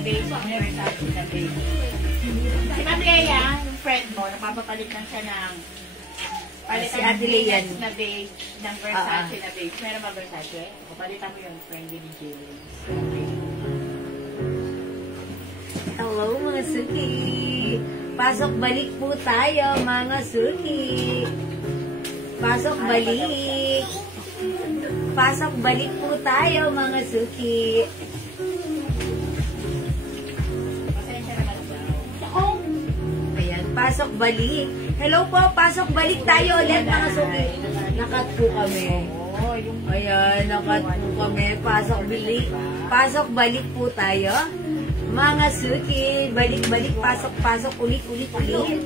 base, ang Versace na base. Si Ma'am Leia, yung friend mo, napapapalit lang siya ng Si Ate Leia na base, ng Versace na base. Meron ba Versace? Papalitan mo yung friend ni James. Hello mga suki! Pasok balik po tayo mga suki! Pasok balik! Pasok balik po tayo mga suki! Ayan, pasok balik! Hello po, pasok balik tayo ulit mga suki! Nakat po kami. Ayan, nakat po kami. Pasok balik. Pasok balik po tayo. Mga suki, balik-balik, pasok-pasok, ulit-ulit.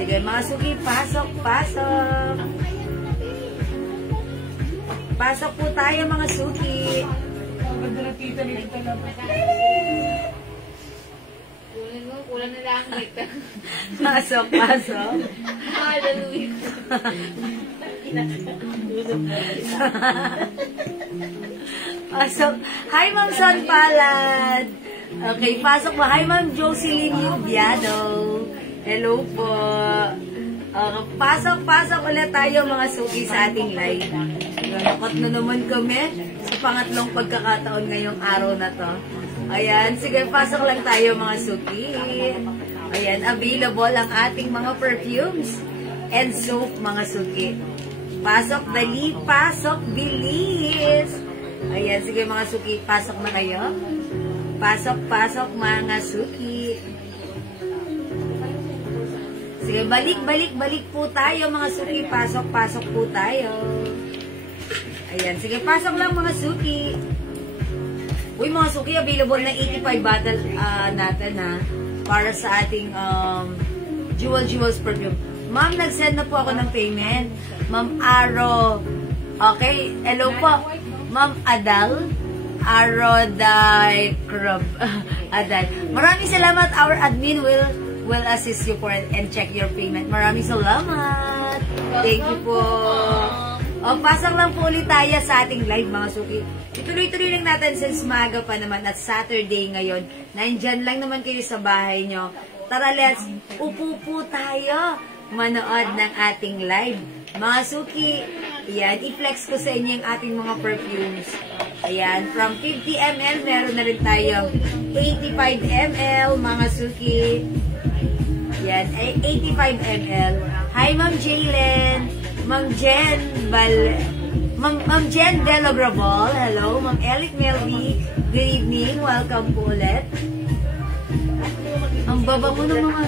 Sige, mga suki, pasok-pasok. Pasok po tayo, mga suki. Kulang na langit. Pasok-pasok. Hallelujah. Pasok. Hi, Ma'am Son Palad. Okay, pasok mo. Hi, Ma'am Jocelyn Yubiado. Hello po. Pasok ulit tayo mga suki sa ating live. Nakot na naman kami sa pangatlong pagkakataon ngayong araw na to. Ayan, sige, pasok lang tayo mga suki. Ayan, available ang ating mga perfumes and soap mga suki. Pasok, dali, pasok, bilis. Ayan, sige mga suki, pasok na kayo. Pasok mga suki. Sige, balik po tayo mga suki. Pasok po tayo. Ayan, sige, pasok lang mga suki. Uy mga suki, available na 85 bottle natin ha. Para sa ating Jewels perfume. Ma'am, nag-send na po ako ng payment. Ma'am Aro. Okay, hello po. Ma'am Adal. Aroday Crab. Adal. Maraming salamat. Our admin will assist you for and check your payment. Maraming salamat. Thank you po. O, pasang lang po ulit tayo sa ating live mga suki. Ituloy-tuloy lang natin since maaga pa naman at Saturday ngayon. Nandyan lang naman kayo sa bahay nyo. Tara, let's upo po tayo manood ng ating live. Mga suki, ayan, i-flex ko sa inyo yung ating mga perfumes. Ayan, from 50 ml, meron na rin tayong 85 ml, mga suki. Ayan, 85 ml. Hi, Ma'am Jaylen. Ma'am Jen Ma'am Jen Delograbol. Hello, Ma'am Elic Melby. Good evening. Welcome po ulit. Ang baba mo ng mga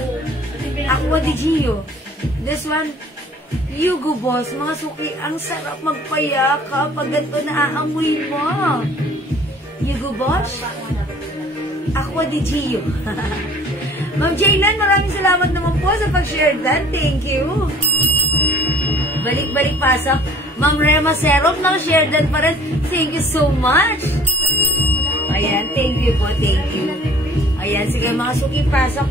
Aqua di Gio. This one, Hugo Boss. Mga suki, ang sarap magpayaka pag ganito naaamoy mo. Hugo Boss? Aqua di Gio. Ma'am Jaylen, maraming salamat naman po sa pag-share dan. Thank you. Balik-balik pasok. Ma'am Rema Serop, naka-share dan pa rin. Thank you so much. Ayan, thank you po, thank you. Ayan, sige mga suki, pasok.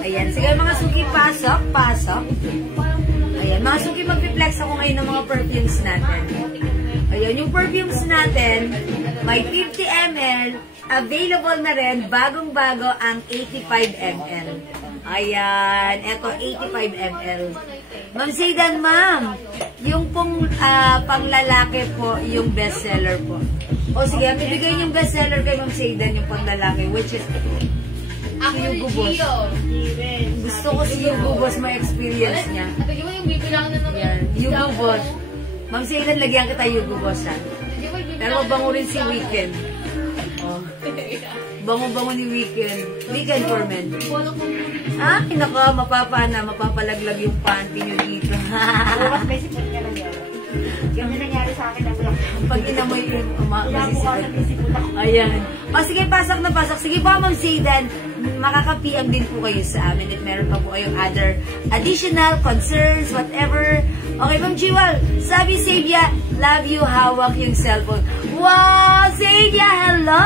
Ayan, sige mga suki, pasok. Ayan, mga suki, mag-flex ako ngayon ng mga perfumes natin. Ayan, yung perfumes natin, may 50 ml, available na rin, bagong-bago ang 85 ml. Ayan, eto 85 ml. Ma'am Zaydan, ma'am, yung pong panglalaki po, yung bestseller po. O sige, bibigay yung bestseller kay Ma'am Zaydan, yung panglalaki, which is Hugo Boss. Gusto ko si Hugo Boss, may experience niya. Ayan, Hugo Boss. Ma'am Zaydan, lagyan kita Hugo Boss, ha? Pero mabango rin si Weekend. Oh. Bango-bango ni Weekend. Weekend for men. Ay, nako, mapapalaglag yung panty nyo dito. Mas basic po niya nangyari. Yung nangyari sa akin na pag inamoy yung ayan. O sige, pasok na pasok. Sige po, Ma'am Zaydan, makaka-PM din po kayo sa amin if meron pa po kayong other additional concerns, whatever. Okay, Ma'am Jewel, sabi Savia, love you, hawak yung cellphone. Wow, Savia, hello!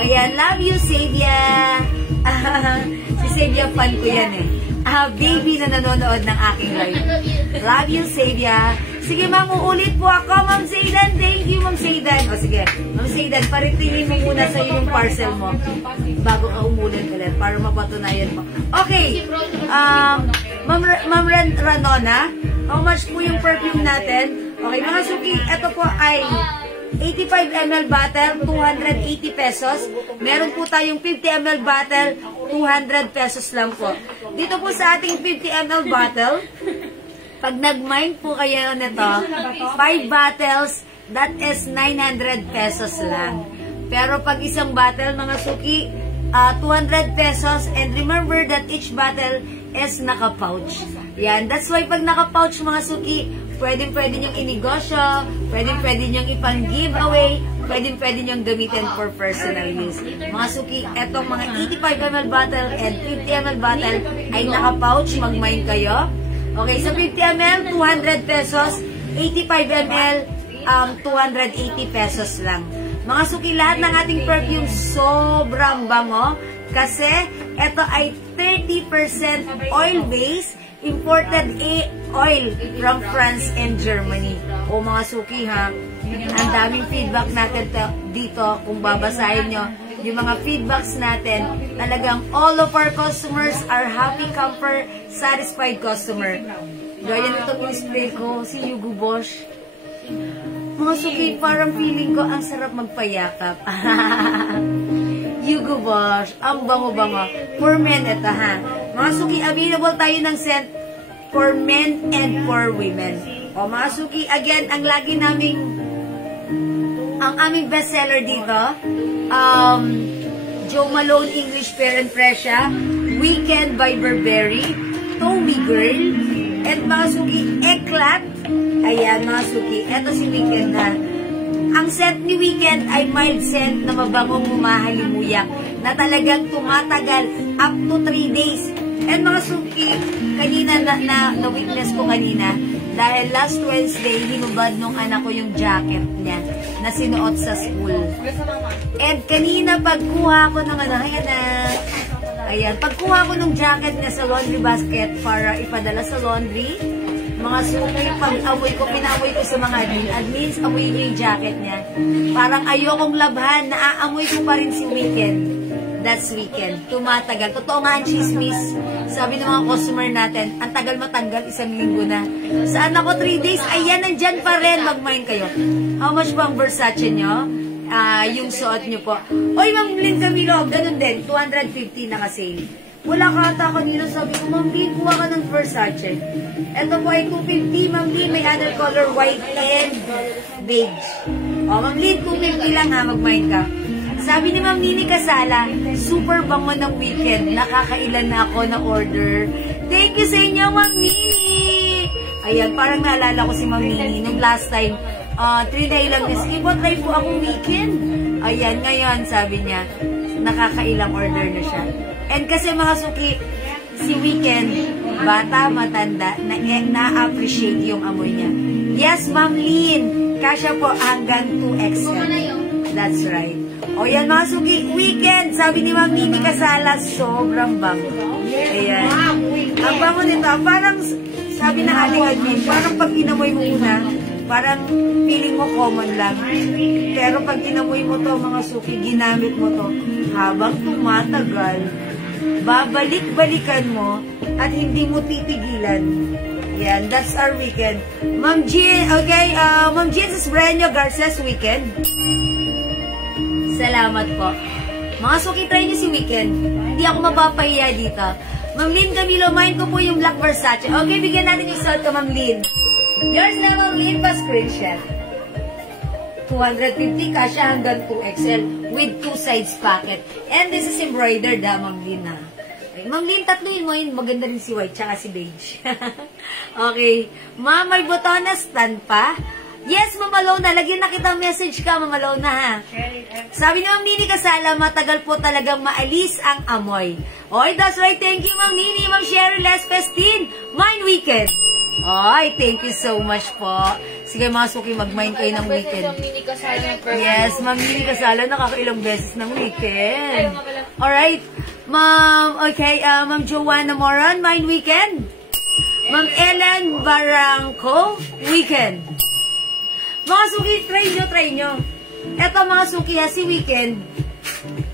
Ayan, love you, Savia. Si Savia, fan ko yan eh. Baby na nanonood ng aking live. Love you, Sadia. Sige, ma'am, uulit po ako, Ma'am Zaydan. Thank you, Ma'am Zaydan. O sige, Ma'am Zaydan, paritingin mo muna sa yung parcel mo bago ka umulit ulit para mapatunayan mo. Okay, Ma'am Ranona, how much po yung perfume natin? Okay, mga suki, ito po ay 85 ml bottle, 280 pesos. Meron po tayong 50 ml bottle, 200 pesos lang po. Dito po sa ating 50 ml bottle, pag nag-mind po kayo nito, 5 bottles, that is 900 pesos lang. Pero pag isang bottle, mga suki, 200 pesos. And remember that each bottle is naka-pouch. Yan. That's why pag naka-pouch, mga suki, pwede nyong inegosyo, pwede nyong ipang-giveaway, pwede nyong gamitin for personal use. Mga suki, etong mga 85 ml bottle and 50 ml bottle ay naka-pouch, mag-mind kayo. Okay, so 50 ml, 200 pesos, 85 ml, 280 pesos lang. Mga suki, lahat ng ating perfume sobrang bango kasi ito ay 30% oil-based, imported oil from France and Germany. O mga suki ha, ang daming feedback natin dito, kung babasahin nyo, yung mga feedbacks natin, talagang all of our customers are happy camper, satisfied customer. Gaya nitong in-spray ko, si Hugo Boss. Mga suki, parang feeling ko ang sarap magpayakap. Hugo Boss, ang bango-bango. For men ito ha. Mga suki, available tayo ng scent for men and for women. O mga suki, again, ang lagi naming, ang aming bestseller dito, Jo Malone English Fair and Fresha, Weekend by Burberry, Tommy Girl, at mga suki, Eclat. Ayan, mga suki, eto si Weekend ha. Ang scent ni Weekend ay mild scent na mabangong humahalimuyak na talagang tumatagal up to 3 days. And mga suki, kanina na-witness ko kanina, dahil last Wednesday, hinubad nung anak ko yung jacket niya na sinuot sa school. And kanina, pagkuha ko ng pagkuha ko ng jacket niya sa laundry basket para ipadala sa laundry, mga suki, pag-amoy ko, pinamoy ko sa mga admins, amoy ko yung jacket niya. Parang ayokong labhan, naaamoy ko pa rin si Weekend. That's Weekend. Tumatagal. Totoo nga ang chismis. Sabi ng mga customer natin, ang tagal matanggal, 1 linggo na. Saan ako 3 days? Ayan, nandyan pa rin. Mag-mind kayo. How much ba ang Versace nyo? Yung suot nyo po. Oy, Ma'am Lynn Camilo, ganun din. 250 nakasale. Wala ka ata kanina. Sabi ko, Ma'am Lynn, kuha ka ng Versace. Ito po ay 250. Ma'am Lynn, may other color, white and beige. O, Ma'am Lynn, 250 lang ha. Mag-mind ka. Sabi ni Ma'am Nini Casala, super bango ng Weekend. Nakakailan na ako na order. Thank you sa inyo, Ma'am Nini! Ayan, parang naalala ko si Ma'am Nini. Nung last time, trinay lang niya. Sige po, try po akong Weekend. Ayan, ngayon, sabi niya, nakakailang order na siya. And kasi mga suki, si Weekend, bata, matanda, na-appreciate yung amoy niya. Yes, Ma'am Lynn, kasya po hanggang 2XL. That's right. O yan mga suki, Weekend, sabi ni Ma'am Nini Casala, sobrang bango. Ayan. Ang bango nito, parang, sabi ng ating admin, parang pag inamoy mo una, parang feeling mo common lang. Pero pag inamoy mo to mga suki, ginamit mo to, habang tumatagal, babalik-balikan mo, at hindi mo titigilan. Yan, that's our Weekend. Ma'am Jean, okay, Ma'am Jean Esbreño Garces, Weekend. Salamat po. Mga suki, try niyo si Weekend. Hindi ako mapapahiya dito. Ma'am Lynn Camilo, mine ko po yung Black Versace. Okay, bigyan natin yung suot ko, Ma'am Lynn. Yours na, Ma'am Lynn, pa screenshot. 250 kasha hanggang 2XL with 2 sides pocket. And this is embroidered, Ma'am Lynn, ha. Okay, Ma'am Lynn, tatluin mo yun. Maganda rin si white, tsaka si beige. Okay. Ma'am, may botonas stand pa. Yes, Ma'am Alona. Lagyan na kita message ka, Ma'am Alona, ha. Sabi ni Ma'am Nini Casala, matagal po talagang maalis ang amoy. Oy, that's right. Thank you, Ma'am Nini. Ma'am Sherry Les Festin. Mine Weekend. Oy, thank you so much po. Sige, mga suki, mag-mind kayo ng Weekend. Yes, Ma'am Nini Casala, nakakailang beses ng Weekend. Alright. Ma'am, okay, Ma'am Joanna Moran, Mine Weekend. Ma'am Ellen Barangco, Weekend. Mga suki, try nyo. Eto mga suki ha, si Weekend.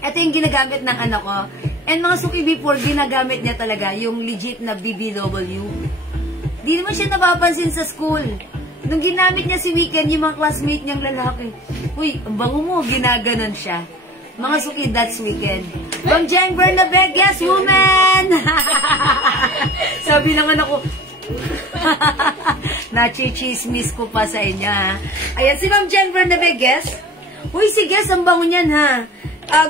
Ito yung ginagamit ng anak ko. And mga suki before, ginagamit niya talaga yung legit na BBW. Di naman siya napapansin sa school. Nung ginamit niya si Weekend, yung mga classmate niyang lalaki, uy, ang bango mo, ginaganon siya. Mga suki, that's Weekend. From Jen Bernabeg, yes, woman! Sabi naman ako, nachichismis ko pa sa inyo, ha? Ayan, si Ma'am Jen Bernabeg, yes? Uy, si Guess, ang bango niyan, ha?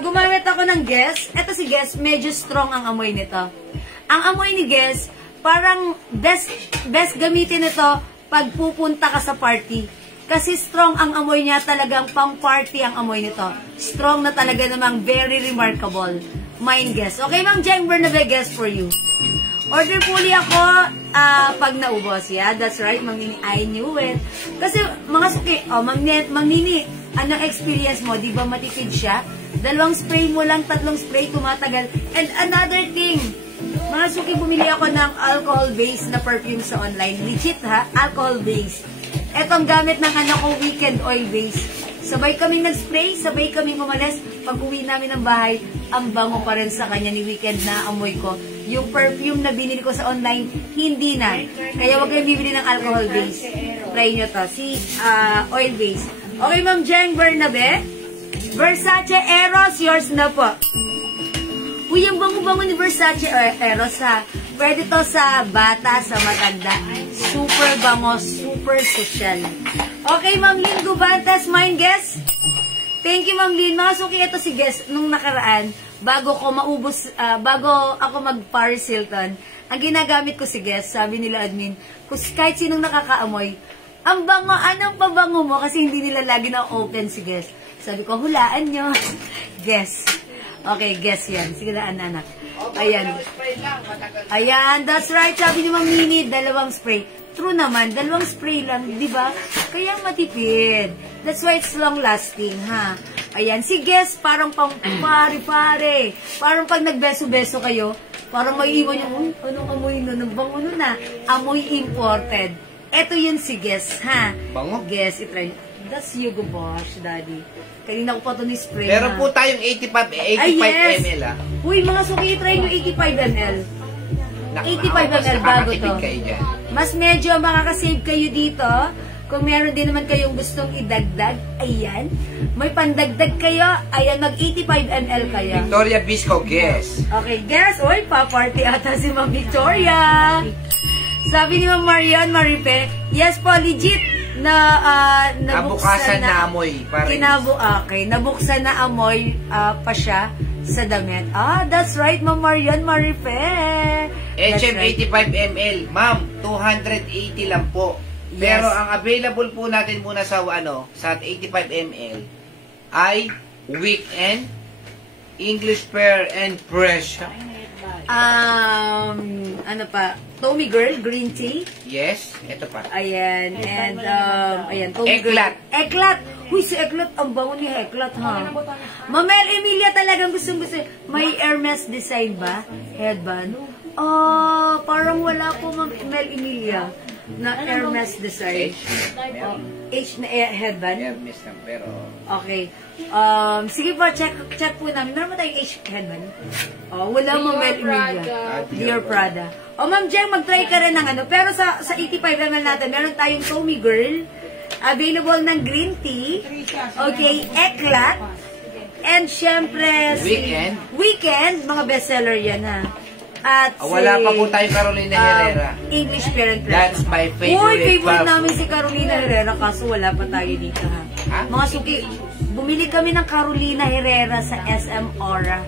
Gumamit ako ng Guess. Eto si Guess, medyo strong ang amoy nito. Ang amoy ni Guess, parang best gamitin ito pag pupunta ka sa party. Kasi strong ang amoy niya, talagang pang-party ang amoy nito. Strong na talaga namang very remarkable. Mine Guess. Okay, Ma'am Jen Bernabeg, Guess for you. Order puli ako pag naubos. Yeah, that's right, Ma'am Nini. I knew it. Kasi, mga suki, Ma'am Nini, anong experience mo? Di ba matipid siya? 2 spray mo lang, 3 spray, tumatagal. And another thing, mga suki, bumili ako ng alcohol-based na perfume sa online. Legit ha, alcohol-based. Etong gamit ng anak ko, Weekend oil-based. Sabay kaming nag-spray, sabay kaming umalis. Pag uwi namin ng bahay, ang bango pa rin sa kanya ni Weekend na amoy ko. Yung perfume na binili ko sa online, hindi na. Kaya huwag kayong bibili ng alcohol-based. Try nyo to. Si oil-based. Okay, Ma'am Jen Bernabe. Versace Eros, yours na po. Uy, yung bango-bango ni Versace Eros ha. Pwede to sa bata, sa matanda. Super bango, super social. Okay, Ma'am Lynn Gubantes, mine Guess. Thank you, Ma'am Lynn. Mga suki, ito si Guess nung nakaraan, bago ako mag-Paris Hilton, ang ginagamit ko si Guess, sabi nila admin, kahit sinong nakakaamoy, ang bango, anong pabango mo? Kasi hindi nila lagi na-open si Guess. Sabi ko, hulaan nyo. Guess. Okay, Guess yan. Sige na, anak. Ayan. Ayan, that's right. Sabi ni Ma'am Nini, 2 spray. True naman, 2 spray lang, di ba? Kaya matipid. That's why it's long-lasting, ha? Ayan, si Guess, parang pang pare-pare. Parang pag nagbeso-beso kayo, parang may iwan yung, anong amoy nun? Ang bango nun na. Amoy imported. Ito yun si Guess, ha? Bango? Guess, itry. That's Hugo Boss, Daddy. Kanina ko pa ito ni-spray, Meron ha? po tayong 85 ml, ha? Uy, mga suki, try nyo 85 ml. 85 ml bago to. Mas medyo makakasave kayo dito. Kung meron din naman kayong gustong idagdag, ayan. May pandagdag kayo, ayan, mag-85 ml kayo. Victoria Bisco, Guess. Okay, Guess. Uy, pa-party ata si Ma'am Victoria. Sabi ni Ma'am Marian Maripe, yes po, legit. Nabukasan na amoy. Okay, nabuksan na amoy pa siya sa damit. That's right, Ma'am Marian Maripe. HM 85 ml. Ma'am, 280 lang po. Yes. Pero ang available po natin muna sa sa 85 ml ay Weekend, English Pear and Fresh. Ano pa? Tommy Girl, green tea. Yes, ito pa. Ayan, and ayan, Tommy Eklat. Girl. Eklat. Uy, si Eklat, ang bango ni Eklat, ha? Mamel Emilia talagang gustong-gusto. May Hermes design ba? Headband? Parang wala po, Mamel Emilia, na Hermes design. H na headband? Hermes lang, pero... Okay. Sige po, check po namin. Meron ba tayong H headband? Wala mo, Mel Emilia. Dear Prada. Ma'am Jen, mag-try ka rin ng ano. Pero sa 85 ml natin, meron tayong Tommy Girl. Available ng green tea. Okay, Eklat. And syempre, Weekend. Mga bestseller yan, ha. At wala pa po tayong Carolina Herrera. English Parent Club. That's my favorite. Uy, favorite namin si Carolina Herrera, kaso wala pa tayo dito, ha. Mga suki, bumili kami ng Carolina Herrera sa SM Aura.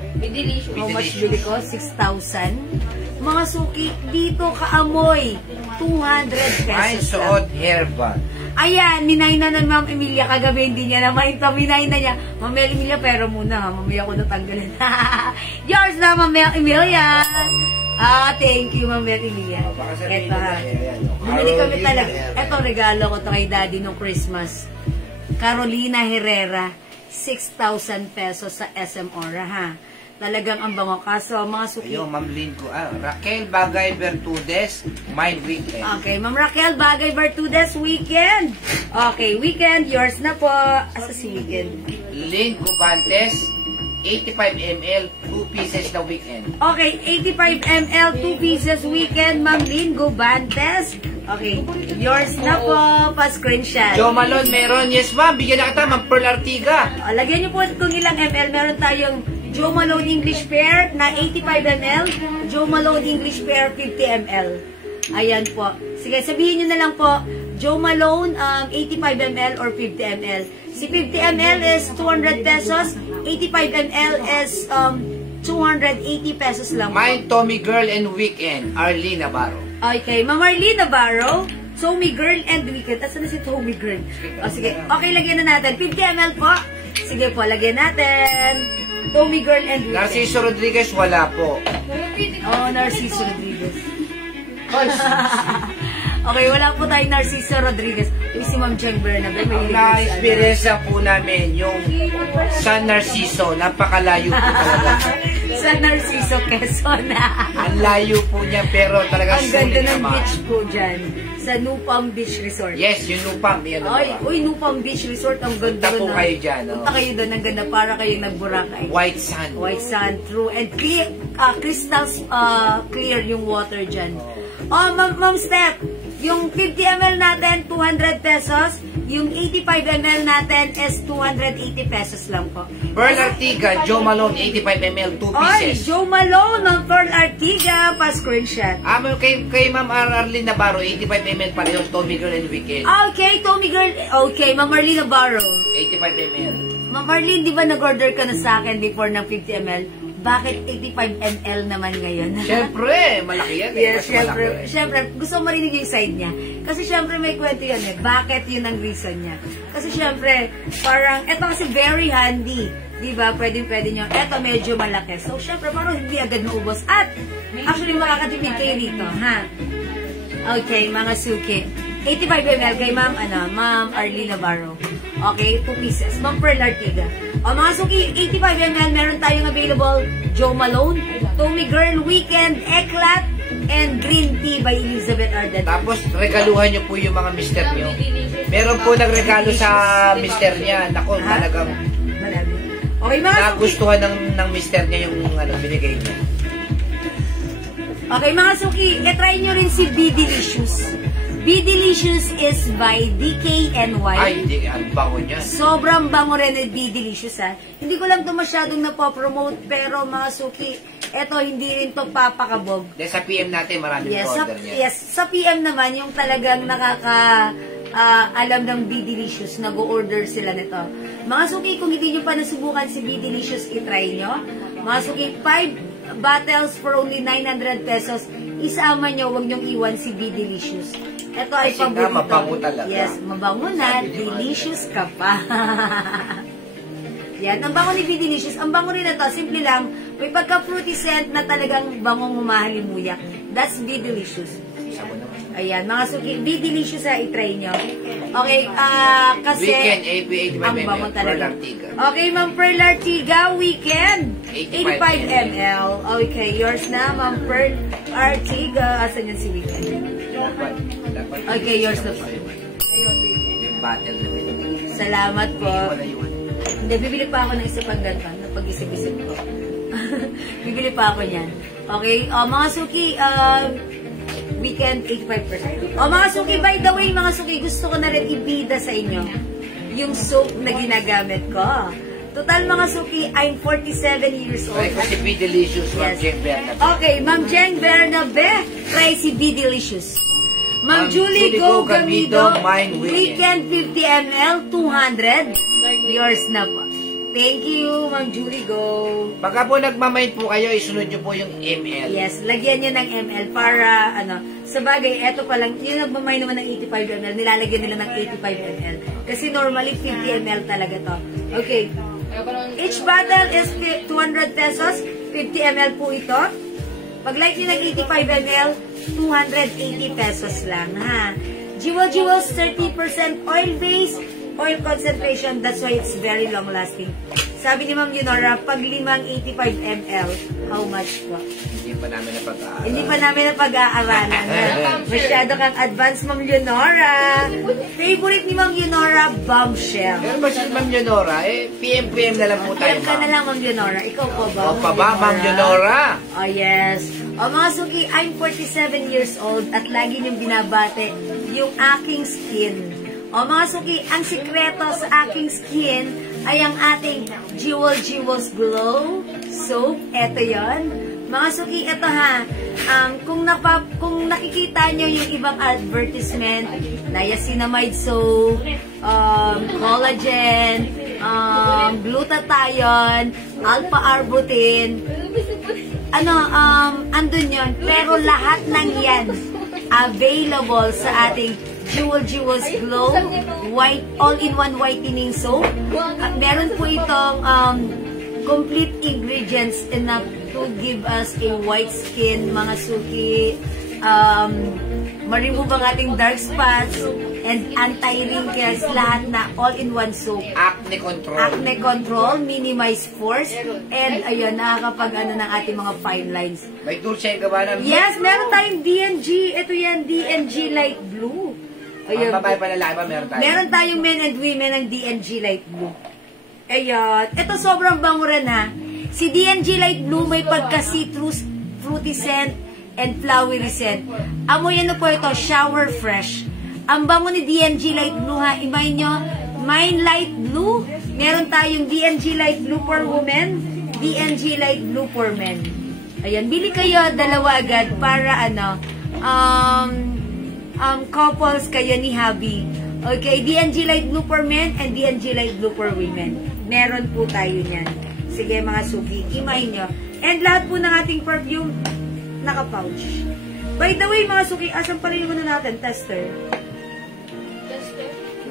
How much bili ko? 6,000. Mga suki, dito kaamoy. 200 pesos Fine suot hairband. Ayan, minay na Ma'am Emilia. Kagabi hindi niya naman ito. Minay na niya. Ma'am Emilia, pero muna ha. Mamaya ko natanggalin. Yours na, Ma'am Emilia. Thank you, Ma'am Emilia. Ito ha. Bumili kami talaga. Ito, regalo ko to kay Daddy nung Christmas. Carolina Herrera. 6,000 pesos sa SM Aura, ha. Talagang ang bango. Kaso, mga suki. Ayun, Ma'am Lynn ko. Raquel Bagay Bertudes, Mind Weekend. Okay, Ma'am Raquel Bagay Bertudes, Weekend. Okay, Weekend, yours na po. Asa si Weekend? Lynn Cubantes, 85 ml, 2 pieces na Weekend. Okay, 85 ml, 2 pieces Weekend, Ma'am Lynn Gubantes. Okay, yours na po, pa-screenshot. Joe Malone, meron. Yes, ma'am. Bigyan na kita, Ma'am Pearl Artiga. Lagyan niyo po kung ilang ml. Meron tayong Joe Malone English Pear na 85 ml, Joe Malone English Pear 50 ml. Ayan po. Sige, sabihin niyo na lang po, Joe Malone 85 ml or 50 ml. Si 50 ml is 200 pesos, 85 ml is 280 pesos lang po. Mine, Tommy Girl and Weekend, Arlene Navarro. Okay, Ma'am Arlene Navarro, Tommy Girl and Weekend. Asan na si Tommy Girl? O sige, okay, lagyan na natin. 50 ml po. Sige po, lagyan natin. Tommy Girl and Weekend. Narciso Rodriguez, wala po. Oh, Narciso Rodriguez. Okay, wala po tayong Narciso Rodriguez. Uy, si Ma'am Jeng Bernabe. Ang na-experience po namin yung San Narciso, napakalayo po talaga. Sa Narciso, Quezon. Ang layo po niya, pero talaga Ang ganda sulit ng naman. beach po dyan. Sa Nupang Beach Resort. Yes, yung Nupang. Yan Ay, uy, Nupang Beach Resort. Ang ganda Punta po na. kayo dyan, no? Punta kayo doon. Ang ganda. Para kayong nagburakay. White Sand. White sand, true. And clear, crystal clear yung water dyan. Oh, Ma'am Steph, yung 50 ml natin, 200 pesos. Yung 85 ml natin is 280 pesos lang po. Pearl Artiga, Joe Malone, 85 ml, 2 Ay, pieces. Joe Malone ng Pearl Artiga, pa-screenshot. Kay Ma'am Arlene Navarro, 85 ml pareho, Tommy Girl and Weekend. Okay, Tommy Girl. Okay, Ma'am Arlene Navarro. 85 ml. Ma'am Arlene, di ba nag-order ka na sa akin before ng 50 ml? Bakit 85 ml naman ngayon? Siyempre, malaki yan. Yes, Mas malaki. syempre, gusto mo marinig yung side niya. Kasi syempre may kwento yan eh. Bakit yun ang reason niya? Kasi syempre, parang, eto kasi very handy. Diba? Pwede nyo. Eto medyo malaki. So syempre, parang hindi agad maubos. At, actually, makakatipid kayo dito, ha? Okay, mga suki. 85 ml kay Ma'am Arlene Navarro. Okay, 2 pieces. Ma'am Pearl Artiga. O mga suki, 85 ml, meron tayong available Joe Malone, Tommy Girl, Weekend, Eclat, and Green Tea by Elizabeth Arden. Tapos, regaluhan nyo po yung mga mister nyo. Meron po nagregalo sa mister niya. Nako, talagang Marami. Okay, mga suki. nagustuhan ng mister niya yung binigay niya. Okay, mga suki, try nyo rin si Be Delicious. Be Delicious is by DKNY. Ay, hindi. Ang bango niya. Sobrang bango rin ni Be Delicious, ha. Hindi ko lang ito masyadong napopromote, pero mga suki, eto hindi rin to papakabog. Dahil sa PM natin, maraming order niya. Yes, sa PM naman, yung talagang alam ng Be Delicious, nag-order sila nito. Mga suki, kung hindi nyo pa nasubukan si Be Delicious, itry nyo. Mga suki, 5 bottles for only 900 pesos. Isama nyo, huwag nyong iwan si Be Delicious. Ito ay Kasi nga, paborito. mabango talaga. Yes, mabango na. Delicious ka pa. Yan, ang bango ni Be Delicious. Ang bango rin na to, simple lang. May pagka-fruity scent na talagang bangong humahalimuyak. That's Be Delicious. Ayan, mga suki, Be Delicious ha, itry nyo. Okay, kasi Weekend, 85 ang bango ml, Pearl talaga. Artiga. Okay, Ma'am Pearl Artiga, Weekend. 85 ml. Okay, yours na, Ma'am Pearl Artiga. Asan yan si Weekend? Dapat Okay, yours na po. yung battle na binigay. Salamat po. Wala yun. Hindi, bibili pa ako ng isa pang ganito. Napag-isip-isip ko. Bibili pa ako niyan. Okay, mga suki, Weekend 85%. Mga suki, by the way, mga suki, gusto ko na rin ibida sa inyo yung soap na ginagamit ko. Total, mga suki, I'm 47 years old. Try ko si Be Delicious, Ma'am Yes. Jeng Bernabe. Okay, Ma'am Jeng Bernabe, try si Be Delicious. Ma'am Julie Go Gamido, Mind Weekend 50 ml, 200. Yours na po. Thank you, Ma'am Julie Go. Pagka po nagmamind po kayo, isunod nyo po yung ML. Yes, lagyan nyo ng ml para, sa bagay, eto pa lang, yung nagmamay naman ng 85 ml, nilalagyan nila ng 85 ml. Kasi normally, 50 ml talaga to. Okay. Each bottle is 200 pesos, 50 ml po ito. Pag like nyo ng 85 ml, 280 pesos lang, ha. Jewels, 30% oil base, oil concentration, that's why it's very long lasting. Sabi ni Ma'am Leonora, pag 85 ml, how much po? Hindi pa namin napag-aaral. Hindi pa namin napag-aaralan. Masyado kang advance, Ma'am Leonora. Favorite ni Ma'am Leonora, bombshell. Pero ba si Ma'am Leonora, PM na lang po tayo, PM ka na lang, Ma'am Leonora. Ikaw po ba? O pa ba, Ma'am Leonora? Oh, yes. O mga suki, I'm 47 years old at lagi niyong binabate yung aking skin. O mga suki, ang sikreto sa aking skin ay ang ating Jewels Glow Soap. Ito yon. Mga suki, ito ha. Kung nakikita nyo yung ibang advertisement, niacinamide soap, collagen, glutathione, alpha-arbutin, andun yun. Pero lahat ng yan available sa ating Jewels Glow White All-in-One Whitening Soap. At meron po itong complete ingredients enough to give us a white skin, mga suki. Ma-remove ang ating dark spots and anti-wrinkles, lahat na all-in-one soap. Acne control. Acne control, minimize pores, and ayun, nakakapag ng ating mga fine lines. May dulce ka ba ng... Yes, meron tayong DNG. Ito yan, DNG Light Blue. Ayun. Babae pa lalaki ba meron tayo? Meron tayong men and women ng DNG Light Blue. Ayun. Ito sobrang bango rin ha. Si DNG Light Blue may pagka-citrus, fruity scent, and flowery scent. Amoy ano po ito, shower fresh. Ang bango ni DNG Light Blue ha. Imay nyo, Mine Light Blue. Meron tayong DNG Light Blue for women, DNG Light Blue for men. Ayan, bili kayo dalawa agad para couples kayo ni hubby. Okay, DNG Light Blue for men and DNG Light Blue for women. Meron po tayo niyan. Sige mga suki, imay nyo. And lahat po ng ating perfume, naka-pouch. By the way, mga suki, asan pala yung natin? Tester.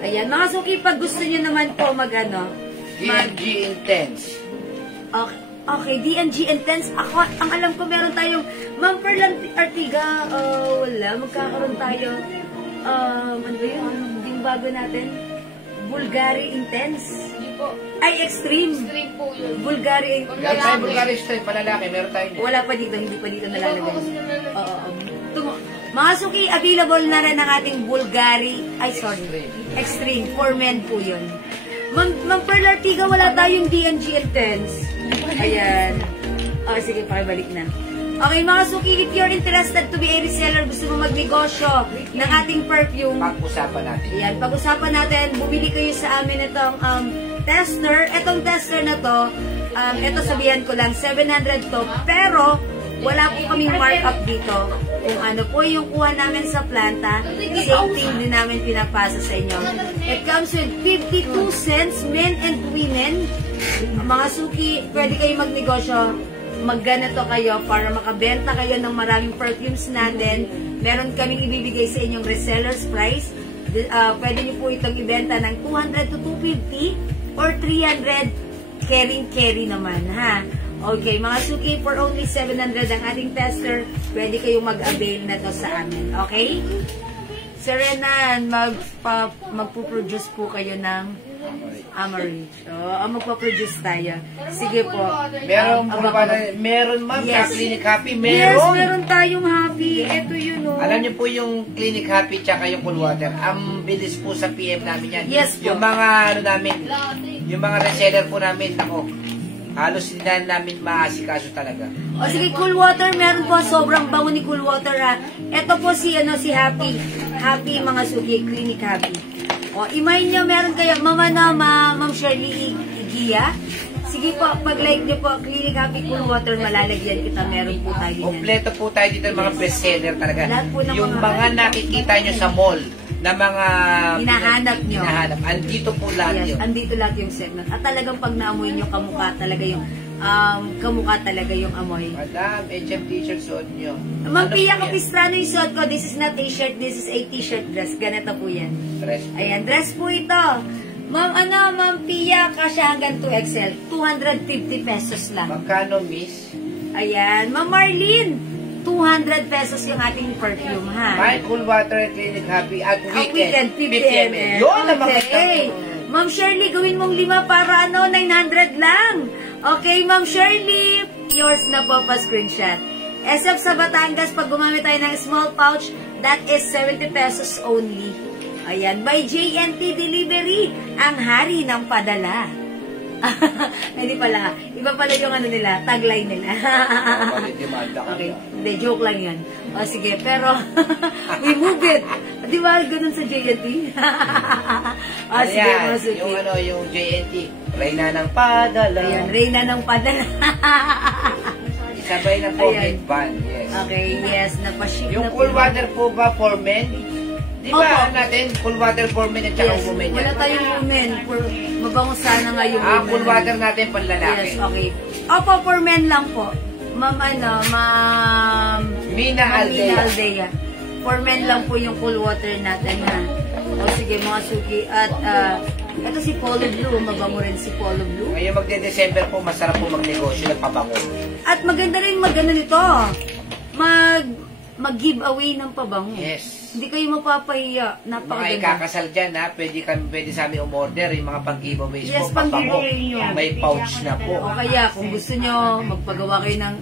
Ayan, mga suki, pag gusto nyo naman po DNG Intense. Okay, DNG Intense. Ako, ang alam ko, meron tayong Ma'am Perlan Artiga. Wala, magkakaroon tayo. Ano ba yun? Yung bago natin? Bulgari Intense. Ay, Extreme. Extreme po yun. Bulgari. Meron tayo Bulgari Straight, palalaki, meron tayo. Wala pa dito, hindi pa dito nalalagay. Mga suki, available na rin ang ating Bulgari. Ay, sorry. Extreme. For men po yun. Ma'am Pearl Artiga, wala tayong DNG Intense. Ayan. Sige, pakibalik na. Okay, mga suki, if you're interested to be a reseller, gusto mo magnegosyo ng ating perfume, Pag-usapan natin. ayan, pag-usapan natin, bumili kayo sa amin itong tester. Itong tester na to, ito sabihan ko lang, 700 to, pero wala po kaming markup dito. Kung ano po yung kuha namin sa planta, same thing din namin pinapasa sa inyo. It comes with 52 cents, men and women. Mga suki, pwede kayo magnegosyo. Magganito kayo para makabenta kayo ng maraming perfumes natin. Meron kaming ibibigay sa inyong reseller's price. Pwede nyo po itong ibenta ng 200 to 250 or 300 carry naman, ha? Okay, mga suki, for only 700 ang ating tester, pwede kayong mag-avail na to sa amin. Okay? Sir Renan, magpo-produce po kayo ng Amaranth. Magpo-produce tayo. Sige po. Meron ma'am, Yes. sa Clinic Happy, meron. Yes, meron tayong happy. Ito yun, oh. Alam niyo po yung Clinic Happy tsaka yung Cool Water. Ang bilis po sa PM namin yan. Yes po. Yung mga yung mga reseller po namin, halos hindi namin maasikaso talaga. O sige, Cool Water, meron po, sobrang bango ni Cool Water, ha. Ito po si Happy. Happy, mga suki, Clinic Happy. O, imay nyo, meron kayo, Ma'am Shirley Igia. Sige po, pag-like nyo po, Clinic Happy Cool Water, malalagyan kita, meron po tayo yan. Kompleto po tayo dito ng mga bestseller talaga. Lahat po ng Yung mga mga nakikita nyo sa mall, na mga hinahanap nyo. Andito po lahat Yes, yun. andito lahat yung segment. At talagang pag naamoy nyo, kamukha talaga yung amoy. Madam, HM t-shirt suot nyo. Ma'am Pia po yan? Capistrano yung suot ko. This is not a shirt, this is a t-shirt dress. Ganito po yan. Dress. Ayan, dress po ito. Ma'am Pia, kasya hanggang 2XL. 250 pesos lang. Magkano, miss? Ayan, Ma'am Marlene, 200 pesos yung ating perfume, ha? My Cool Water Clinic Happy at Weekend, Weekend, 50 ml. Yun ang Okay. Ma'am Shirley, gawin mong 5 para 900 lang. Okay, Ma'am Shirley, yours na po pa screenshot. SF sa Batangas, pag gumamit tayo ng small pouch, that is 70 pesos only. Ayan, by JNT Delivery, ang hari ng padala. Hindi pala. Iba pala yung nila, tagline nila. Okay, hindi, joke lang yan. O sige, pero we move it. Di ba ganun sa JNT? O sige, masuki. Yung JNT, Reyna ng Padala. Ayan, Reyna ng Padala. Sabay na po, big band, yes. Okay, yes, napaship Yung na cool water po ba for men? Di ba natin, cool water for men at saka women yan? Wala tayong women. Mabango sana nga yung women. Cool water natin pang lalaki. Yes, okay. Opo, for men lang po. Ma'am, Ma'am Mina Aldea. For men lang po yung cool water natin, ha. O sige, mga suki. At, ito si Polo Blue. Mabango rin si Polo Blue. Ngayon magde-December po, masarap po magnegosyo ng pabango. At maganda rin maganda nito. Mag-giveaway ng pabango. Yes. Hindi kayo mapapahiya. Napakaganda. Mga ikakasal dyan, ha? Pwede sa amin umorder yung mga pang-giveaways Yes, po. pang-giveaway nyo. May pouch na po. O kaya, kung gusto nyo, magpagawa kayo ng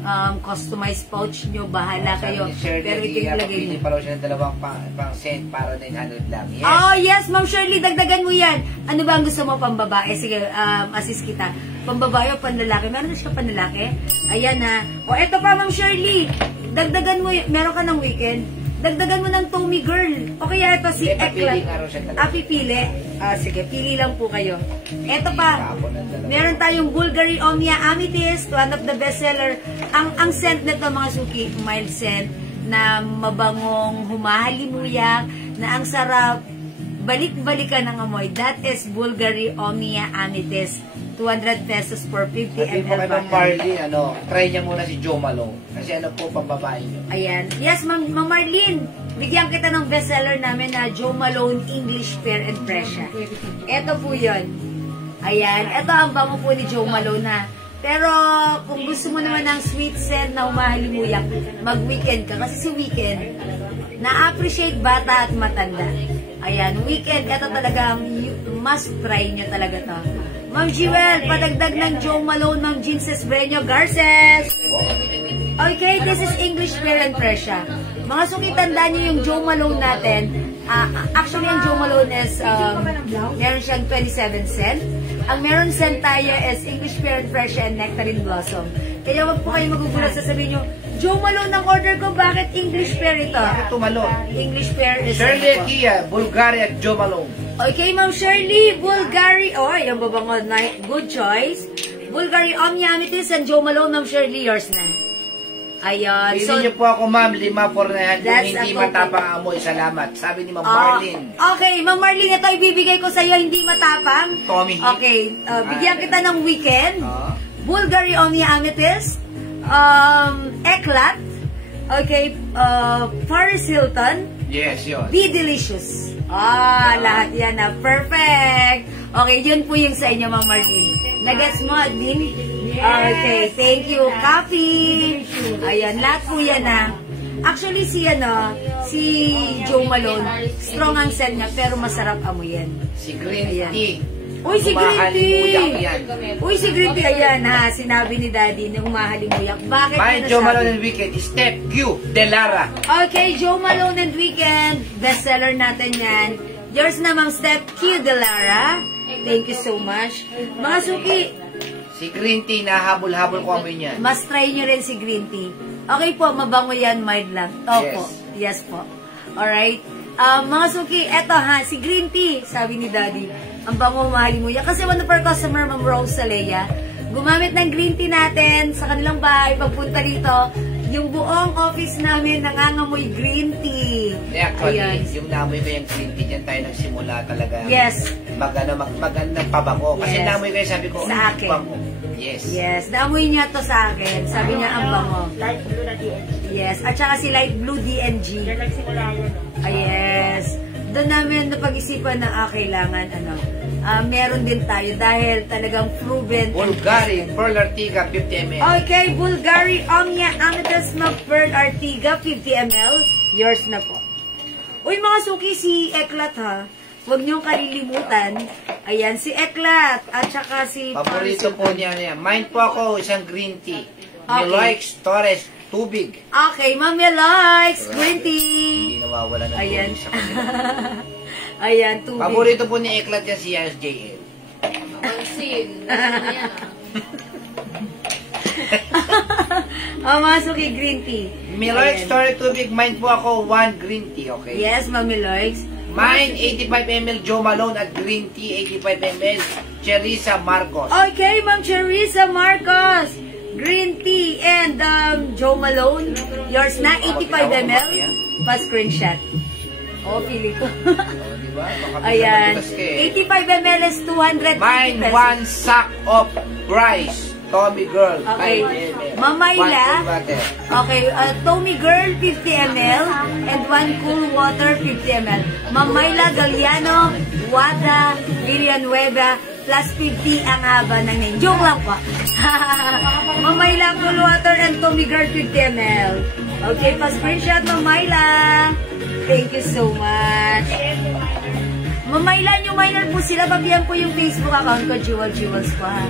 customized pouch nyo, bahala kayo. Pero ito yung lagay nyo. Pwede pa siya ng dalawang pang-send para 900 lang. Yes. Oh, yes, Ma'am Shirley, dagdagan mo yan. Ano ba ang gusto mo pambabae? Sige, assist kita. Pambabae o panlalaki? Meron na siya panlalaki? Ayan, ha. O, eto pa, Ma'am Shirley. Dagdagan mo, meron ka ng weekend. Dagdagan mo ng Tommy Girl. O kaya ito si Ekla. Pipili. Sige, pili lang po kayo. Ito pa, meron tayong Bulgari Omnia Amethyst, one of the bestseller. Ang scent nito mga suki, mild scent, na mabangong humahalimuyak, na ang sarap, balik-balikan ng amoy. That is Bulgari Omnia Amethyst. 200 pesos for 50 ml. Sabi po kay Ma'am Marlene, try niya muna si Jo Malone. Kasi po, pambabae niyo. Ayan. Yes, Ma'am Marlene. Bigyan kita ng bestseller namin na Jo Malone English Fair and Fresha. Ito po yun. Ayan. Ito ang bango po ni Jo Malone na. Pero, kung gusto mo naman ng sweet scent na umahalimuyak, mag-weekend ka. Kasi si weekend, na-appreciate bata at matanda. Ayan. Weekend, ito talaga, must try nyo talaga to. Ma'am Jewel, padagdag ng Jo Malone, Ma'am Jinses Breño Garces. Okay, this is English Fair and Fresha. Mga suki, tandaan nyo yung Jo Malone natin. Actually, ang Jo Malone is, meron siyang 27 cent. Ang meron cent tayo is English Fair and Fresha and Nectarine Blossom. Kaya wag po kayo magugulat, sasabihin nyo, Jo Malone ang order ko, bakit English Fair ito? Bakit Malone? English Fair is Shirley Kia, Bulgari at Jo Malone. Okay, Ma'am Shirley, Bulgari. Oh, yung babango na. Good choice. Bulgari Omnia Amethyst and Jo Malone, Ma'am Shirley, yours na. Ayun. Pili niyo po ako, ma'am, 5 for na yan. Hindi matapang amoy. Salamat. Sabi ni Ma'am Marlene. Okay, Ma'am Marlene, ito ibibigay ko sa iyo, hindi matapang. Tommy. Okay, bigyan kita ng weekend. Bulgari Omnia Amethyst. Eklat. Okay, Paris Hilton. Yes, yun. Be delicious. Lahat yan na. Perfect. Okay, yun po yung sa inyo, Ma'am Marlene. Nagets mo, Admin? Okay, thank you. Coffee. Ayan, lahat po yan na. Actually, si Jo Malone, strong ang scent niya, pero masarap amoy yan. Si Green Tea. Uy, si Green Tea! Uy, si Green Tea, ayan ha, sinabi ni Daddy na humahalimuyak. Bakit By Jo Malone and Weekend, Step Q, Delara. Okay, Jo Malone and Weekend, bestseller natin yan. Yours na, Ma'am Step Q, Delara. Thank you so much. Mga suki, si Green Tea, nahabol-habol ko amoy niyan. Mas try nyo rin si Green Tea. Okay po, mabango yan, mild lang. Opo, yes po. Alright. Mga suki, eto ha, si Green Tea, sabi ni Daddy. Ang bango, mahalimuyak. Kasi one of our customer, Ma'am Rose Salea, gumamit ng green tea natin sa kanilang bahay. Pagpunta dito, yung buong office namin nangangamoy green tea. Actually, yung naamoy ko yung green tea, dyan tayo nagsimula talaga. Yes. Mag-ng pabango. Kasi naamoy ko yung sabi ko, sa akin. Bango. Yes. Yes, naamoy niya to sa akin. Sabi niya, ang bango. Light blue na DNG. Yes, at saka si light blue DNG. Yan nagsimula yun. Yes. Doon namin napag-isipan na kailangan, meron din tayo dahil talagang proven. Bulgari, Pearl Artiga, 50 ml. Okay, Bulgari Omnia Amethyst Milk Pearl Artiga, 50 ml. Yours na po. Uy, mga suki, si Eklat ha. Huwag niyong kalilimutan. Ayan, si Eklat at saka si Paborito po niya yan. Mine po ako, isang green tea. Okay. Miloix Torres, tubig. Okay, Ma'am likes green tea. Hindi nawawala ng Ayan. tubig sa kanila. Ayan, tubig. Paborito po ni Eklat yan si SJL. Pansin. Mga suki, green tea. Miloix Ayan. Torres, tubig. Mine po ako, 1 green tea, okay? Yes, Ma'am likes. Mine, 85 ml Joe Malone at green tea, 85 ml Cherisa Marcos. Okay, Ma'am Charissa Marcos. Green tea and Joe Malone. Yours na, 85 ml. Pa-screenshot. Oh, pili ko. Diba? Baka Ayan. madulas ka eh. 85 ml is 250 Mine, pesos. 1 sack of rice. Tommy Girl. Okay. 5 ml. Mamayla. 1 full butter. Okay, Tommy Girl, 50 ml. And 1 cool water, 50 ml. Mamayla Galliano, Wada, Villanueva, plus 50 ang haba ng name. Joke lang po. Mamayla cool water and Tommy Girl, 50 ml. Okay, pa-screenshot, Mamayla. Thank you so much. Mamayla, yung minor po sila. Babihan po yung Facebook account ko, Jewels po ha.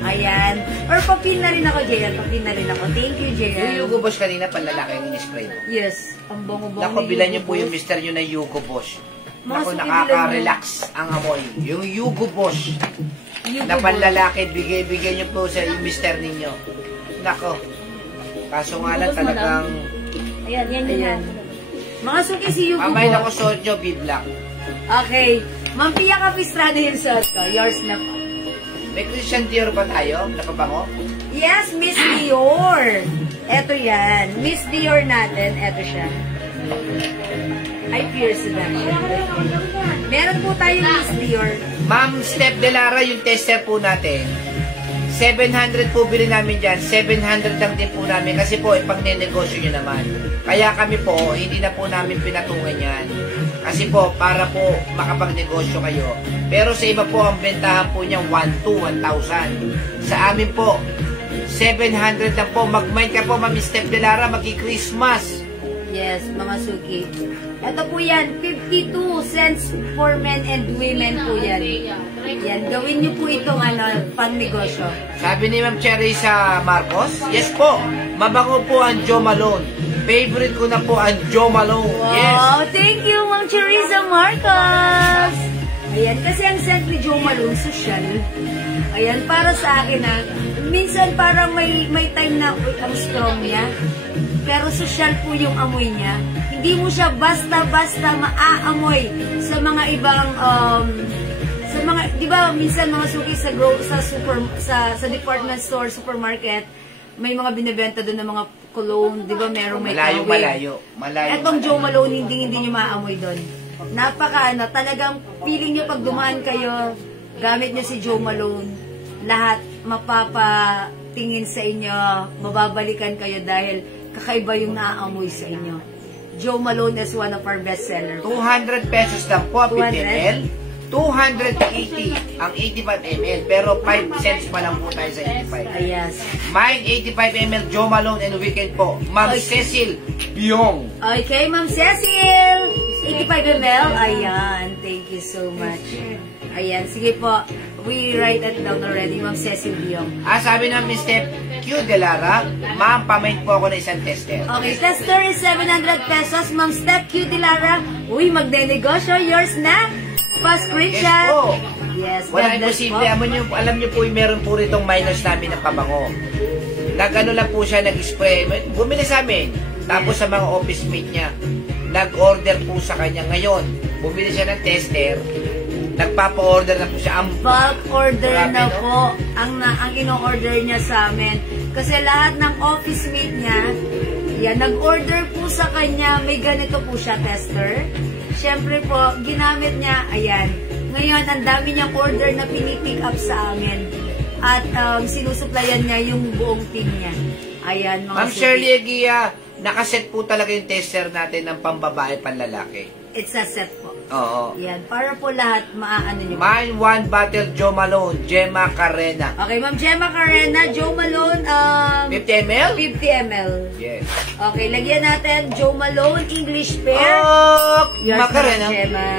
Ayan. Or papin na rin ako, JL. Papin na rin ako. Thank you, JL. Yung Yugo Boss kanina, panlalaki yung in-spray mo. Yes. Ang bango-bango. Naku, bilan niyo po yung mister nyo na Yugo Boss. Mga Naku, suki, nakaka-relax ang amoy. Yung Yugo Boss na panlalaki, bigay-bigay niyo po sa yung mister ninyo. Naku. Kaso nga lang talagang... Ayan, yan yun. Ayan. Mga suki si Yugo Amay na ko po. suot nyo, B-Black. Okay. Ma'am Pia Capistrano yung suot ko. Yours na po. May Christian Dior ba tayo? Napabango? Yes, Miss Dior. Eto yan. Miss Dior natin. Eto siya. Ay, pure seduction. Meron po tayong Miss Dior. Ma'am Steph Delara, yung tester po natin. 700 po bilhin namin dyan. 700 lang din po namin kasi po ipag-negosyo nyo naman. Kaya kami po, hindi na po namin pinatungan yan. Kasi po, para po makapagnegosyo kayo. Pero sa iba po, ang bentahan po niya 1 to 1,000. Sa amin po, 700 lang po. Mag-mind ka po, Ma'am Steph Delara, mag-Christmas. Yes, mga suki. Ito po yan, 52 cents for men and women po yan. Yan, gawin niyo po itong pan-negosyo. Sabi ni Ma'am Cherisa Marcos, yes po, mabango po ang Joe Malone. Favorite ko na po ang Joe Malone. Yes. Wow, thank you, Ma'am Charissa Marcos! Ayan, kasi ang scent ni Joe Malone, social. Ayan, para sa akin minsan parang may time na ang strong niya, pero social po yung amoy niya. Hindi mo siya basta-basta maaamoy sa mga ibang, sa mga, di ba, minsan mga suki sa department store, supermarket, may mga binibenta doon ng mga cologne, di ba, merong may Malayo. Etong Joe Malone, hindi nyo maamoy doon. Napaka, talagang feeling nyo pag dumaan kayo, gamit nyo si Joe Malone, lahat mapapatingin sa inyo, mababalikan kayo dahil kakaiba yung naaamoy sa inyo. Joe Malone is one of our best sellers. 200 pesos lang po, 50 ml. 280 ang 85 ml. Pero 5 cents pa lang po tayo sa 85. Yes. Mine, 85 ml, Joe Malone and Weekend po. Ma'am Cecil Biong. Okay, Ma'am Cecil. 85 ml. Ayan. Thank you so much. Ayan. Sige po. We write it down already, Ma'am Cecil Biong. Sabi ng Mr. Q. Delara, ma'am, pamain po ako na isang tester. Okay, tester is 700 pesos. Ma'am Steph Q. Delara. Uy, magne-negosyo. Yours na. Pa-screenshot. Yes po. Yes, Wala God bless imposible. Alam niyo po, meron po ritong minors namin ng pabango. Nag-ano lang po siya, nag-spray. Bumili sa amin. Tapos sa mga office mate niya, nag-order po sa kanya. Ngayon, bumili siya ng tester. Nagpapa-order na po siya. Bulk order Grabe, na no? po ang ino-order niya sa amin. Kasi lahat ng office mate niya, yan, nag-order po sa kanya, may ganito po siya, tester. Siyempre po, ginamit niya, ayan. Ngayon, ang dami niyang order na pinipick up sa amin. At sinusuplayan niya yung buong team niya. Ayan, mga Ma'am Shirley Aguia, nakaset po talaga yung tester natin ng pambabae, panlalaki. It's a set po. Oo. Yan, para po lahat maaano niyo. Mine, 1 bottle Joe Malone, Gemma Carrena. Okay, Ma'am Gemma Carrena, Joe Malone, 50 ml? 50 ml. Yes. Okay, lagyan natin Joe Malone, English Pear. Oh, Yours Macarena. na, Gemma.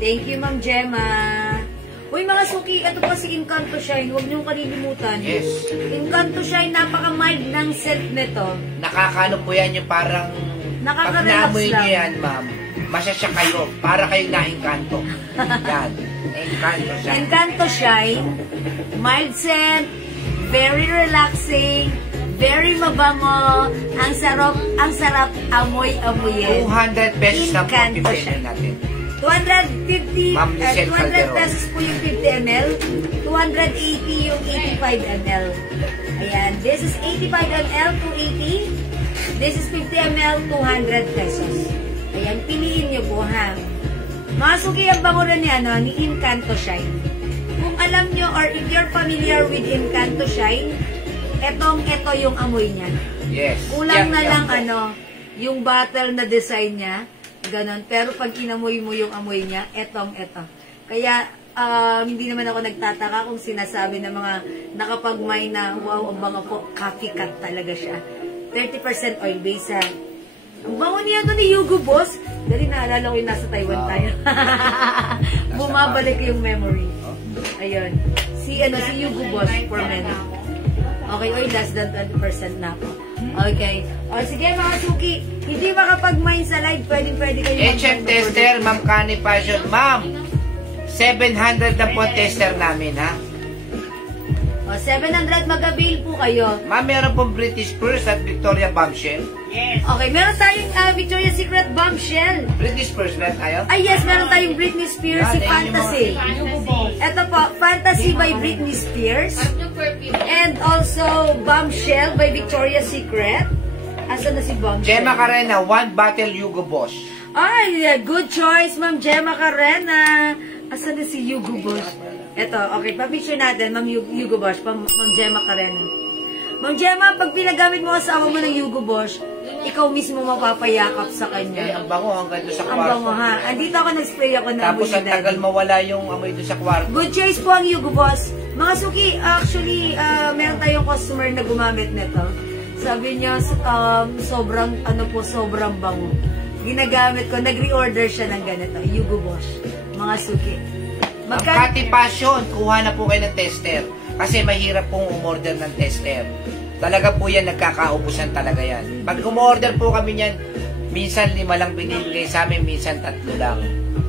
Thank you, Ma'am Gemma. Uy, mga suki, ito pa si Encanto Shine. Huwag niyong kalilimutan. Yes. Encanto Shine, napaka-mild ng scent nito. Nakakaano po yan yung parang... Nakaka-relax pag naamoy lang. niyo yan, ma'am, masyasya kayo. Para kayong na-engkanto. Yan. Encanto siya. Encanto Shine, mild scent, very relaxing, very mabango, ang sarap amoy-amoyin. 200 pesos na po Encanto bibili siya. natin. 250, Ma'am Lisel 200 Calderon. pesos po yung 50 ml, 280 yung 85 ml. Ayan, this is 85 ml, 280. This is 50 ml, 200 pesos. Ayan, piliin nyo po, ha. Mga suki, ang bango na ni Encanto Shine. Kung alam nyo, or if you're familiar with Encanto Shine, ito yung amoy niya. Yes. Kulang Yan, na yan lang, po. yung bottle na design niya, ganon. Pero pag inamoy mo yung amoy niya, ito. Kaya, hindi naman ako nagtataka kung sinasabi ng mga nakapagmay na, wow, ang bango po, coffee cut talaga siya. 30% oil base, ha. Ang bango niya ni Hugo Boss. Dali, naalala ko yung nasa Taiwan tayo. Bumabalik yung memory. Ayun. Si Hugo Boss for men. Okay, oy, less than 20% na ako. Okay. O, sige, mga suki. Hindi makapag-mine sa live. Pwede kayo HF tester, Ma'am Kani Passion. Ma'am, 700 na po tester namin, ha? O, 700 mag-avail po kayo. Ma'am, meron pong British First at Victoria Bombshell. Yes. Okay, meron tayong Victoria's Secret Bombshell. British First, meron tayo? Ay, yes, meron tayong Britney Spears, si Yan, Fantasy. Ito po, Fantasy by Britney Spears. And also, Bombshell by Victoria's Secret. Asan na si Bombshell? Gemma Carena, 1 bottle Hugo Boss. Ay, good choice, Ma'am Gemma Carena. Asan na si Hugo Boss? Ito, okay, pa-picture natin, Ma'am Hugo Boss, Ma'am Gemma Carena. Ma'am Gemma, pag pinagamit mo asawa mo ng Hugo Boss, ikaw mismo mapapayakap sa Eh, kanya. ang bango hanggang doon sa Ang kwarto. bango, ha? Andito ako nag-spray ako ng Tapos amoy ang ni tagal Daddy. mawala yung amoy doon sa kwarto. Good choice po ang Hugo Boss. Mga suki, actually, meron tayong customer na gumamit nito. Sabi niya, sobrang bango. Ginagamit ko, nag-reorder siya ng ganito, Hugo Boss. Mga suki. Ang Kati Passion, kuha na po kayo ng tester. Kasi mahirap pong umorder ng tester. Talaga po yan, nagkakaubusan talaga yan. Pag umorder po kami yan, minsan 5 lang binibigay sa amin, minsan 3 lang.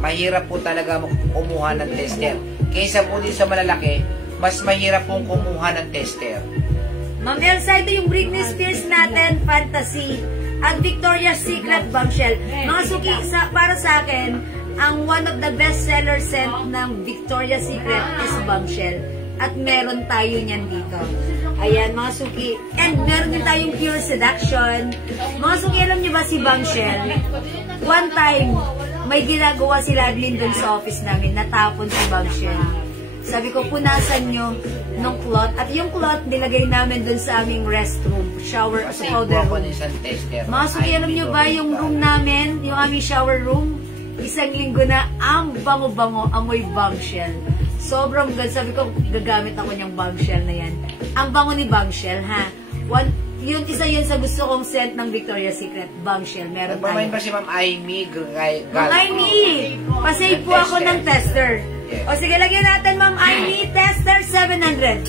Mahirap po talaga kumuha ng tester. Kaysa po din sa malalaki, mas mahirap pong kumuha ng tester. Ma'am Elsa, ito yung Britney Spears natin, Fantasy, at Victoria's Secret Bombshell. Mga suki, para sa akin, ang one of the best-seller scent ng Victoria's Secret is Bombshell. At meron tayo niyan dito. Ayan, mga suki. And meron din tayong Pure Seduction. Mga suki, alam niyo ba si Bombshell? One time, may ginagawa sila Adlin dun sa office namin, natapon si Bombshell. Sabi ko, punasan nyo ng cloth. At yung cloth, nilagay namin dun sa aming restroom, shower, Kasi powder po ako room. ng isang tester. Mga suki, alam nyo ba yung room namin, yung aming shower room, isang linggo na, ang bango-bango, amoy Bombshell. Sobrang good. Sabi ko, gagamit ako niyang Bombshell na yan. Ang bango ni Bombshell, ha? Yun, isa yun sa gusto kong scent ng Victoria's Secret. Bombshell, meron Nagpamain tayo. ba si Ma'am Aimee? Ma'am Aimee, pasave po ako ng tester. Yes. O sige, lagyan natin, Ma'am Aimee, tester 700.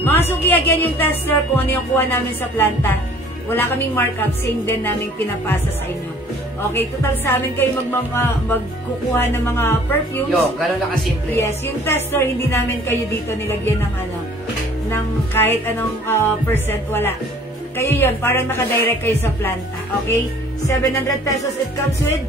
Mga suki, again yung tester, kung ano yung kuha namin sa planta. Wala kaming markup, same din namin pinapasa sa inyo. Okay, total sa amin kayo magkukuha ng mga perfumes. Yo, gano'n na kasimple. Yes, yung tester, hindi namin kayo dito nilagyan ng ng kahit anong percent, wala. Kayo yun, parang nakadirect kayo sa planta. Okay? 700 pesos, it comes with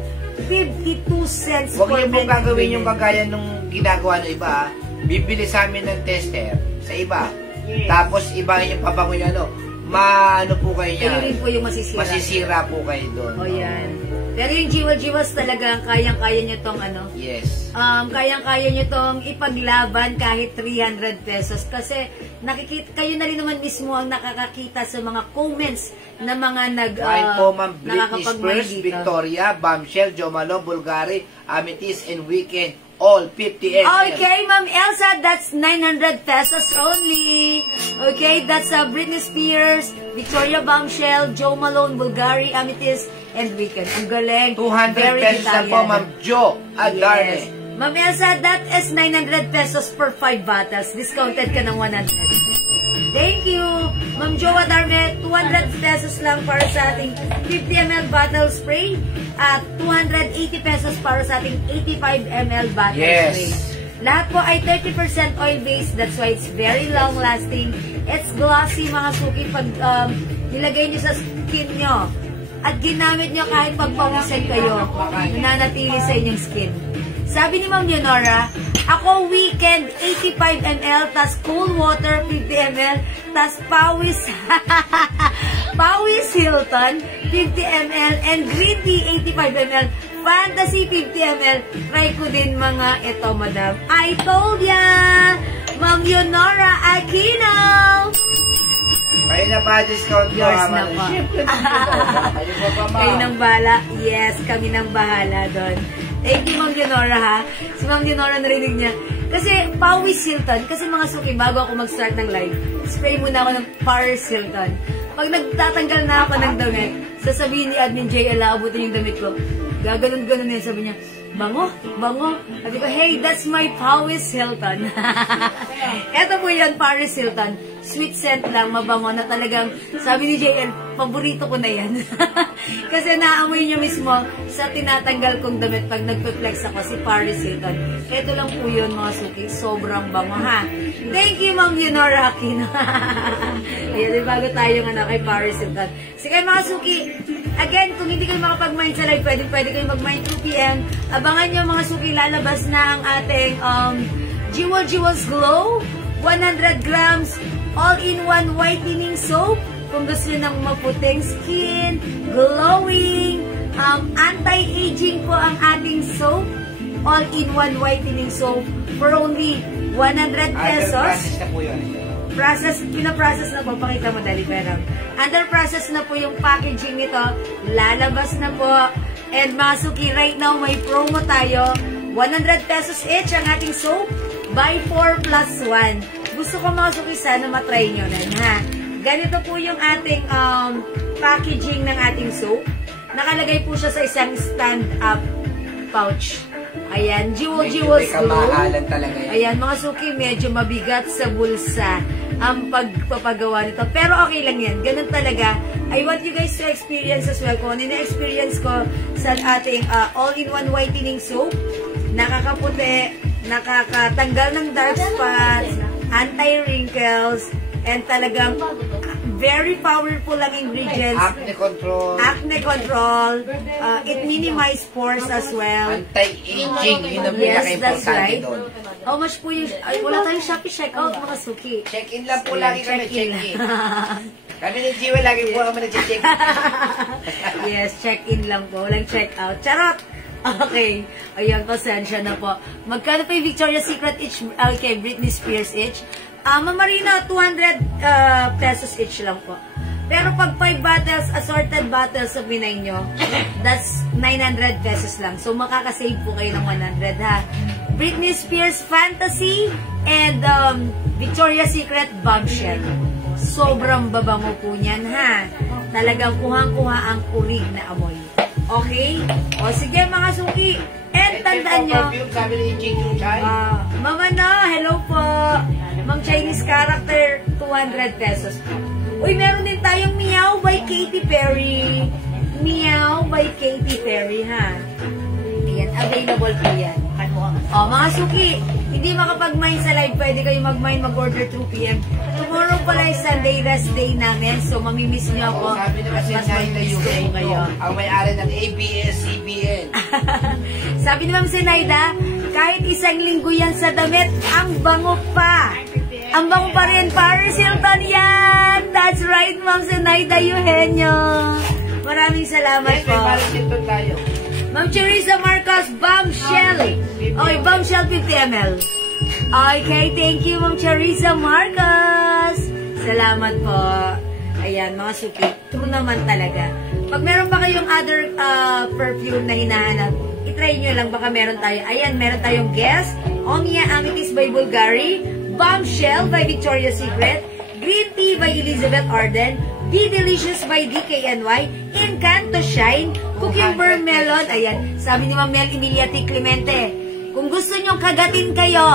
52 cents Huwag per niyo po minute. gagawin yung kagaya nung ginagawa ng iba. Bibili sa amin ng tester sa iba. Yes. Tapos iba yung pabango niya, ano po kayo Kayo rin yan. po yung masisira. Masisira po kayo doon. O yan. Pero yung jiwa-jiwas talaga, kayang-kaya nyo tong Yes. kayang-kaya nyo tong ipaglaban kahit 300 pesos. Kasi kayo na rin naman mismo ang nakakakita sa mga comments na mga Kain po, Ma'am Britney nakakapag-mine Spears, dito. Victoria, Bombshell, Jo Malone, Bulgari, Amethyst, and Weekend. All 50 ml. Okay, Ma'am Elsa, that's 900 pesos only. Okay, that's Britney Spears, Victoria Bombshell, Jo Malone, Bulgari, Amethyst, and weekend. Ang galing. 200 Very pesos lang po, Italiano. Ma'am Jo Adarne. Yes. Ma'am Elsa, that is 900 pesos per 5 bottles. Discounted ka ng 100. Thank you. Ma'am Jo Adarne, 200 pesos lang para sa ating 50 ml bottle spray at 280 pesos para sa ating 85 ml bottle Yes. spray. Lahat po ay 30% oil-based. That's why it's very long-lasting. It's glossy, mga suki, pag nilagay nyo sa skin nyo. At ginamit nyo kahit pagpawisan kayo, nananatili sa inyong skin. Sabi ni Ma'am Leonora, ako weekend 85 ml, tas cool water 50 ml, tas pawis, pawis Hilton 50 ml, and green tea 85 ml, fantasy 50 ml. Try ko din mga ito, madam. I told ya! Ma'am Leonora Aquino! Kayo na pa discount mo, Yours Ma'am. na po. Siyempre, kayo pa pa, Ma'am. Kayo nang bahala. Yes, kami nang bahala doon. Thank you, Ma'am Leonora, ha? Si Ma'am Leonora narinig niya. Kasi, Pawis Hilton, kasi mga suki, bago ako mag-start ng live, spray muna ako ng Paris Hilton. Pag nagtatanggal na ako ng damit, sasabihin ni Admin JL, abutin yung damit ko. Gaganon-ganon yun, sabi niya, bango, bango. Sabi ko, hey, that's my Pawis Hilton. Eto po yun, Paris Hilton. Sweet scent lang, mabango na talagang, sabi ni JL, paborito ko na yan. Kasi naamoy niya mismo sa tinatanggal kong damit pag nagpe-flex ako, si Paris Hilton. Ito lang po yun, mga suki. Sobrang bango, ha? Thank you, Ma'am Leonora Aquino. Ayan, bago tayo nga kay Paris Hilton. Sige, mga suki, again, kung hindi kayo makapag-mind sa live, pwede kayo mag-mind 2 p.m. Abangan nyo, mga suki, lalabas na ang ating Jewels Glow, 100 grams, all-in-one whitening soap. Kung gusto nyo ng maputing skin, glowing, anti-aging po ang ating soap, all-in-one whitening soap for only 100 pesos. Process na po yun. Pinaprocess na po, pakita mo dali, pero under process na po yung packaging nito, lalabas na po. And masuki, right now may promo tayo, 100 pesos each ang ating soap, buy 4 plus 1. Gusto ko mga suki, sana matry nyo rin, ha? Ganito po yung ating packaging ng ating soap. Nakalagay po siya sa isang stand-up pouch. Ayan, Jewels Glow. Kamahalan talaga yan. Ayan, mga suki, medyo mabigat sa bulsa ang pagpapagawa nito. Pero okay lang yan. Ganun talaga. I want you guys to experience as well. Kung ano na-experience ko sa ating all-in-one whitening soap, nakakaputi, nakakatanggal ng dark spots, anti-wrinkles, and talagang very powerful ang ingredients. Acne control. Acne control. It minimize pores as well. Anti-aging. Yun ang Yes, that's pinaka-importante right. doon. How much po yung... Ay, wala tayong Shopee checkout, mga suki. Check-in lang po lagi kami. Check-in. Check-in. Kami ni Jiwa lagi po kami nag-check-in. Yes, check-in lang po. Walang check-out. Charot! Okay. Ayan, pasensya na po. Magkano pa yung Victoria's Secret each? Okay, Britney Spears each. Ma'am Marina, 200 pesos each lang po. Pero pag 5 bottles, assorted bottles sa binay nyo, that's 900 pesos lang. So, makakasave po kayo ng 100, ha? Britney Spears Fantasy and Victoria's Secret Bombshell. Sobrang babango po niyan, ha? Talagang kuhang-kuha ang kurig na amoy. Okay? O, sige mga suki. And tandaan nyo, Sabi ni Jing Chai. Mama na, hello po. Mang Chinese character, 200 pesos po. Uy, meron din tayong Meow by Katy Perry. Meow by Katy Perry, ha? Ayan, available po yan. O, mga suki, hindi makapag-mine sa live, pwede kayo mag-mine, mag-order 2 p.m. Tomorrow pala ay Sunday rest day namin, so mamimiss nyo ako. Sabi naman si Mas Naida mamimiss ko yung po kayo. ang may-ari ng ABS-CBN. Sabi ni Ma'am Zenaida, kahit isang linggo yan sa damit, ang bango pa. Ang bango pa rin, Paris Hilton yan! That's right, Ma'am Zenaida Eugenio. Maraming salamat Yes, po. may Paris Hilton tayo. Ma'am Charissa Marcos, Bombshell. Okay, Bombshell 50 ml. Okay, thank you, Ma'am Charissa Marcos. Salamat po. Ayan, mga suki. True naman talaga. Pag meron pa kayong other perfume na hinahanap, itry nyo lang, baka meron tayo. Ayan, meron tayong Guess, Omnia Amethyst by Bulgari, Bombshell by Victoria's Secret, Green Tea by Elizabeth Arden, Be Delicious by DKNY, Encanto Shine, Cucumber Melon. Ayan, sabi ni Ma'am Mel Emilia T. Clemente, kung gusto nyong kagatin kayo,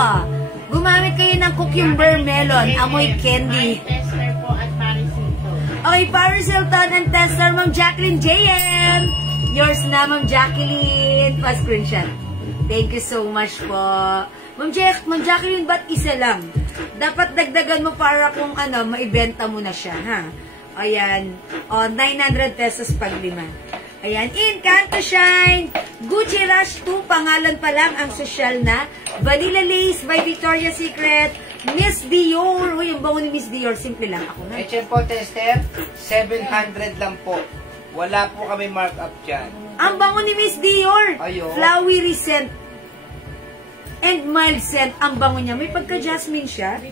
gumamit kayo ng Cucumber Melon, amoy candy. Tester po at Marisito. Okay, Paris Hilton and tester, Ma'am Jacqueline JM. Yours na, Ma'am Jacqueline. Pa-screenshot. Thank you so much po. Ma'am Jacqueline, ba't isa lang? Dapat dagdagan mo para kung ano, maibenta mo na siya, ha? Ayan. O, 900 pesos pag 5. Ayan. Encanto Shine. Gucci Rush 2. Pangalan pa lang ang social na. Vanilla Lace by Victoria's Secret. Miss Dior. Uy, yung bango ni Miss Dior. Simple lang. Ako na. HM po, tester, 700 lang po. Wala po kami markup dyan. Ang bango ni Miss Dior. Ayo. Flowery scent. And mild scent. Ang bango niya. May pagka-jasmine siya.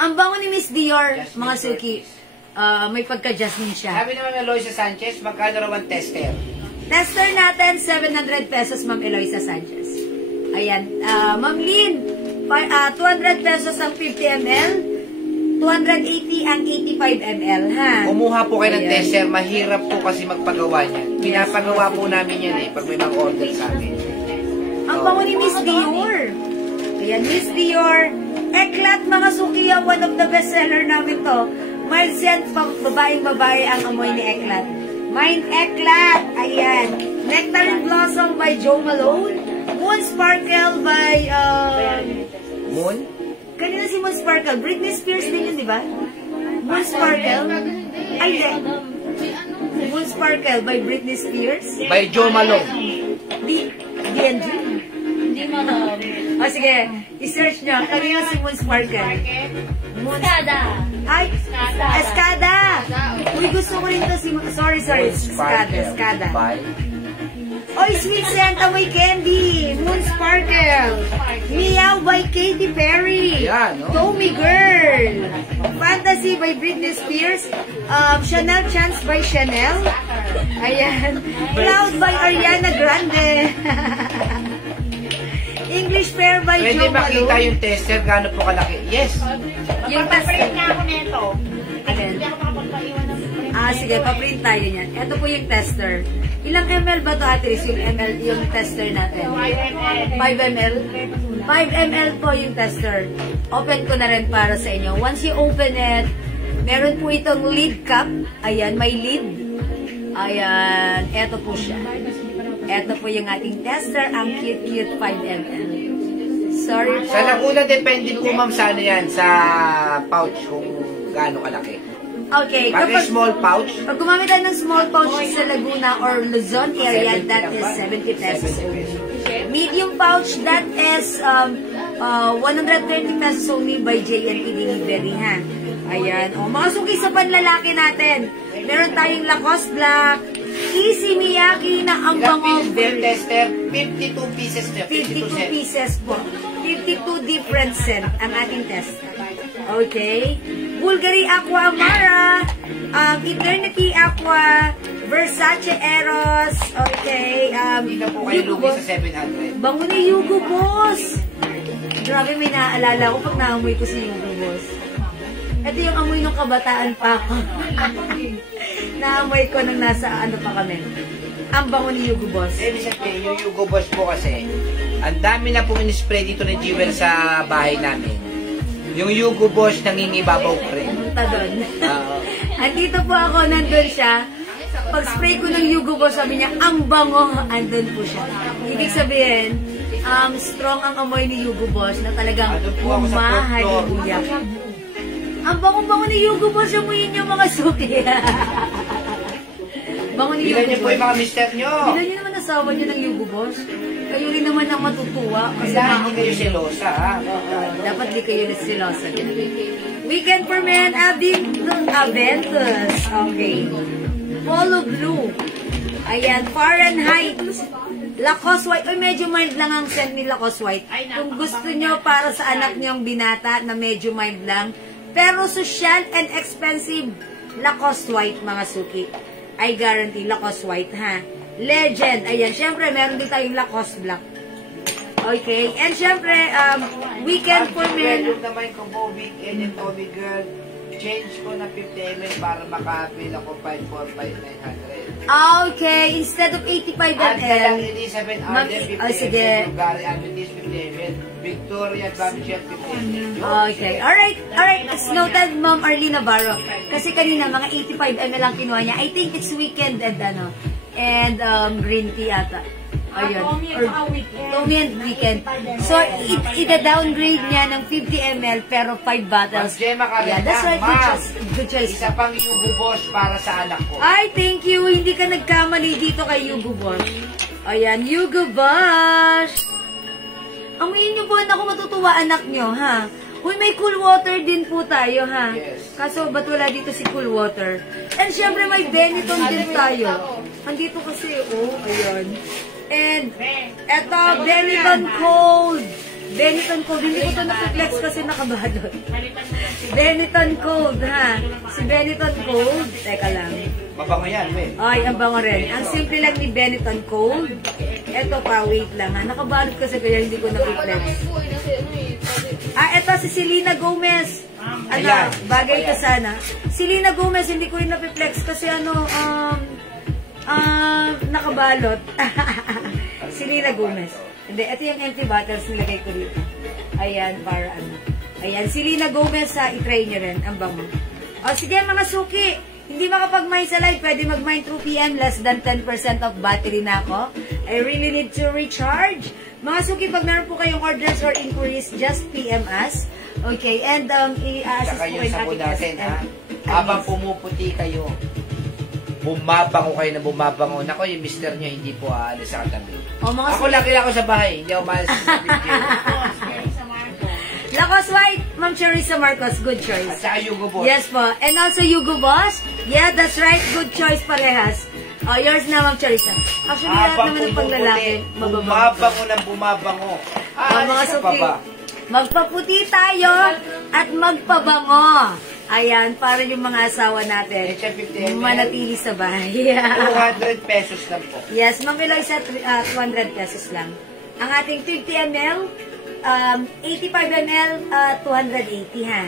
Ang bango ni Miss Dior, Jasmine mga suki. Curtis. May pagka-jasmine siya. Sabi naman ng Eloisa Sanchez, magkano raw ang tester? Tester natin, 700 pesos, Ma'am Eloisa Sanchez. Ayan. Ma'am Lynn, 200 pesos ang 50 ml, 280 ang 85 ml, ha? Kumuha po kayo ng Ayan. tester, mahirap po kasi magpagawa niyan. Pinapagawa po namin yan pag may mga order sa amin. Ang bango ni Miss Dior. Ayan, Miss Dior. Eklat, mga suki, one of the best seller namin to. Mild scent, babaeng-babae ang amoy ni Eklat. Mine Eklat. Ayan. Nectarine Blossom by Joe Malone. Moon Sparkle by, Moon? kanina si Moon Sparkle. Britney Spears din yun, di ba? Moon Sparkle. Ay, hindi. Moon Sparkle by Britney Spears. By Joe Malone. D&G. Hindi malam. O sige, i-search nyo. Kanina si Moon Sparkle. Muscada. Ay, Escada. Uy, gusto ko rin to si... Sorry. Escada. By Oy, Sweet Santa may candy. Moon Sparkle. Meow by Katy Perry. Ayan, no? Tommy Girl. Fantasy by Britney Spears. Chanel Chance by Chanel. Ayan. Cloud by Ariana Grande. English Pear by pwede Joe makita Malone. yung tester, gaano po kalaki. Yes. Yung Magpaprint tester. na ako nito. Alin? Hindi ako makapagpaiwan ng print. Sige, pa-print tayo niyan. Ito po yung tester. Ilang ml ba ito, Ate Riz, yung tester natin? 5 ml? 5 ml po yung tester. Open ko na rin para sa inyo. Once you open it, meron po itong lid cap. Ayan, may lid. Ayan, eto po siya. Eto po yung ating tester, ang cute 5 ml. Sorry po. Sa Laguna, depende po ma'am sa ano yan, sa pouch kung gaano kalaki. Okay, Pag small pouch, pag gumamit tayo ng small pouch sa Laguna or Luzon area, that is 70 pesos only. Medium pouch, that is 130 pesos only by JNT Delivery, ha? Ayan. O, mga suki sa panlalaki natin. Meron tayong Lacoste Black, Easy Miyake na ang ilang bango. pieces po yung tester? 52 pieces na, 52 cents. pieces po. 52 different scent ang ating test. Okay. Bulgari Aqua Amara, Eternity Aqua, Versace Eros, okay. Hindi na po kayo Yugo lugi Boss. sa 700. Bango ni Yugo Boss. Grabe, may naaalala ko pag naamoy ko si Yugo Boss. Ito yung amoy ng kabataan pa ako. Naamoy ko nung nasa ano pa kami. Ang bango ni Yugo Boss. Ibig sabihin, yung Yugo Boss po kasi, ang dami na pong in-spray dito ni Jewel sa bahay namin. Yung Yugo Boss nangingibabaw pa rin. Punta doon. Andito po ako, nandun siya. Pag spray ko ng Yugo Boss, sabi niya, ang bango, andun po siya. Ibig sabihin, strong ang amoy ni Yugo Boss na talagang Andun po ako sa fourth floor. humahalibuyak. Ang bango-bango ni Yugo Boss, amuyin niyo mga suki. Bango ni Bilan Yugo niyo po Boss. yung mga mister niyo. Bilan niyo naman asawa niyo ng Yugo Boss. Kayo rin naman ang matutuwa. Kasi Kailangan hindi kayo selosa, ha? dapat di kayo silosa. Weekend for Men, Aventus. Okay. Polo Blue. Ayan, Fahrenheit. Lacoste White. Ay, medyo mild lang ang scent ni Lacoste White. Kung gusto nyo para sa anak nyong binata na medyo mild lang, pero social and expensive, Lacoste White, mga suki. I guarantee, Lacoste White, ha? Legend. Ayan, syempre, meron din tayong Lacoste Black. Okay. And syempre, Weekend for Men. Yung naman ko po, Weekend and Tommy Girl. change ko ng 50 ml para makabil ako 545,900. Okay, instead of 85 At lang ml. Elizabeth Ma'am, Arden, 50 oh, sige. ml. Bulgari Amethyst, 50 ml. Victoria Bombshell, 50 ml. Okay, alright. It's noted, Ma'am Arlene Navarro. Kasi kanina, mga 85 ml lang kinuha niya. I think it's weekend and green tea ata. Ayun. Tommy and weekend. So, ida-downgrade niya ng 50 ml pero 5 bottles. Ma'am Gemma Carrera, Yeah, that's right. ma'am. Good choice. Isa pang Yugo Boss para sa anak ko. Ay, thank you. Hindi ka nagkamali dito kay Yugo Boss. Ayan, Yugo Boss. Amuyin niyo po, ako matutuwa anak niyo, ha? Uy, may cool water din po tayo, ha? Yes. Kaso, ba't wala dito si cool water? And syempre, may Benetton din tayo. Andito kasi, ayan. And, eto, Benetton Cold. Benetton Cold. Hindi ko ito na-flex kasi nakabalot. Benetton Cold, ha? Si Benetton Cold. Teka lang. Mabango yan, we. Ay, ang bango rin. Ang simple lang ni Benetton Cold. Eto pa, wait lang, ha? Nakabalot kasi kaya hindi ko na-flex. Eto si Selena Gomez. Ayan. Bagay ka sana. Selena Gomez, hindi ko yung na-flex kasi nakabalot. Selena Gomez. Hindi, ito yung empty bottles nilagay ko dito. Ayan, para Ayan, Selena Gomez, i-try nyo rin. Ang bango. O, sige, mga suki. Hindi makapag-mine sa live. Pwede mag-mine 2 p.m. Less than 10% of battery na ako. I really need to recharge. Mga suki, pag meron po kayong orders or inquiries, just PM us. Okay, and i-assist Saka po yung kayo sapo natin, ha? and Habang pumuputi kayo, bumabango kayo na bumabango. Nako, yung mister nyo hindi po aalis sa katabi. mga Ako lagi lang ako sa bahay. Hindi ako maalis sa video. Lacos White, Ma'am Charissa Marcos, good At choice. saka Yugo Boss. Yes po. And also Yugo Boss. Yeah, that's right. Good choice parehas. Oh, yours na, Ma'am Charissa. Actually, lahat Habang naman ng panglalaki, mababango. bumabango ng bumabango. Mga Aalis ka pa suki, ba? magpaputi tayo at magpabango. Ayan, para yung mga asawa natin HM50 ml. manatili sa bahay. 200 pesos lang po. Yes, Ma'am Eloy, 200 pesos lang. Ang ating 50 ml, 85 ml, 280 ha.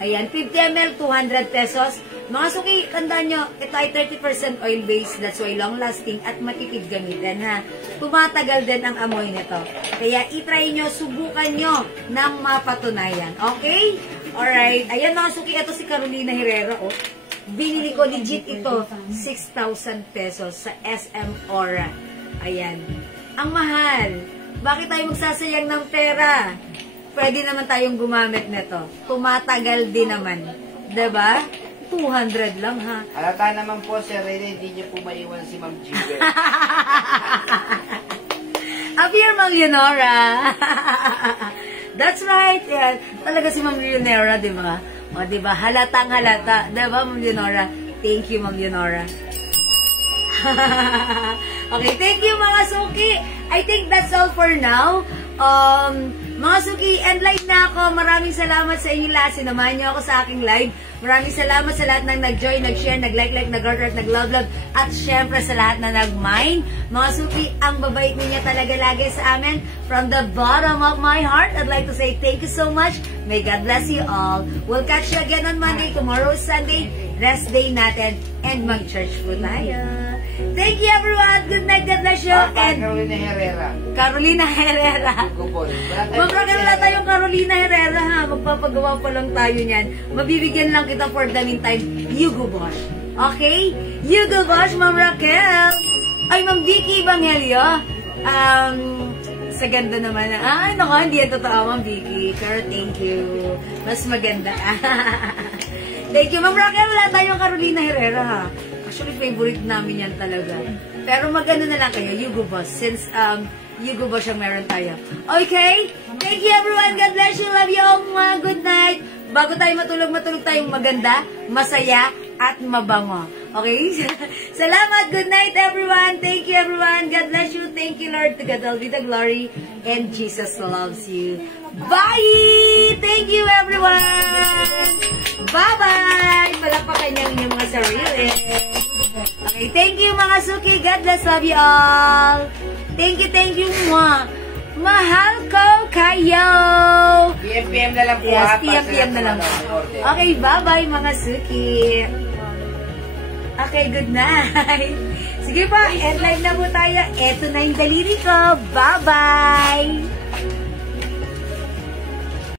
Ayan, 50 ml, 200 pesos. Mga suki, tandaan nyo, ito ay 30% oil-based, that's why long-lasting at matipid gamitin ha. Tumatagal din ang amoy nito. Kaya itry nyo, subukan nyo ng mapatunayan. Okay? Alright. Ayan mga suki, ito si Carolina Herrera. Binili ko legit ito, 6,000 pesos sa SM Aura. Ayan. Ang mahal. Bakit tayo magsasayang ng pera? Pwede naman tayong gumamit nito. Tumatagal din naman. Diba? 200 lang ha. Halata naman po, Sir Rene, hindi niyo po maiwan si Ma'am Jibe. Appear, Ma'am Leonora. That's right. Yan. Talaga si Ma'am Leonora, di ba? O, di ba? Halatang halata. Di ba, Ma'am Leonora? Thank you, Ma'am Leonora. Okay, thank you, mga suki. I think that's all for now. Mga suki, end live na ako. Maraming salamat sa inyo lahat. Sinamahan niyo ako sa aking live. Maraming salamat sa lahat ng nag-join, nag-share, nag-like, nag-heart, nag-love, at syempre sa lahat na nag-mine. Mga suki, ang babait niya talaga lagi sa amin. From the bottom of my heart, I'd like to say thank you so much. May God bless you all. We'll catch you again on Monday. Tomorrow is Sunday. Rest day natin. And mag-church po tayo. Thank you, everyone. Good night. God bless you. And Carolina Herrera. Carolina Herrera. Yugo Boss. Magkakala tayong Carolina Herrera ha. Magpapagawa pa lang tayo niyan. Mabibigyan lang kita for the meantime. Yugo Boss. Okay? Yugo Boss, Ma'am Raquel. Ay, Ma'am Vicky Evangelio. Sa ganda naman. Ay, naku, hindi yan totoo, Ma'am Vicky. Pero thank you. Mas maganda. Thank you, Ma'am Raquel. Wala tayong Carolina Herrera ha. Actually, favorite namin yan talaga. Pero maganda na lang kayo, Yugo Boss. Since Yugo Boss ang meron tayo. Okay? Thank you everyone. God bless you. Love you all. Good night. Bago tayo matulog tayong maganda, masaya, at mabango. Okay? Salamat. Good night everyone. Thank you everyone. God bless you. Thank you Lord. To God all be the glory. And Jesus loves you. Bye! Thank you everyone. Bye-bye! Palakpakan niyo yung mga sarili. Okay, thank you mga suki. God bless, love you all. Thank you, mwah. Mahal ko kayo! PM na lang po Yes, ha. para sa PM na lang lahat ng po. order. Okay, bye-bye mga suki. Okay, good night. Sige pa, end live na po tayo. Eto na yung daliri ko. Bye-bye!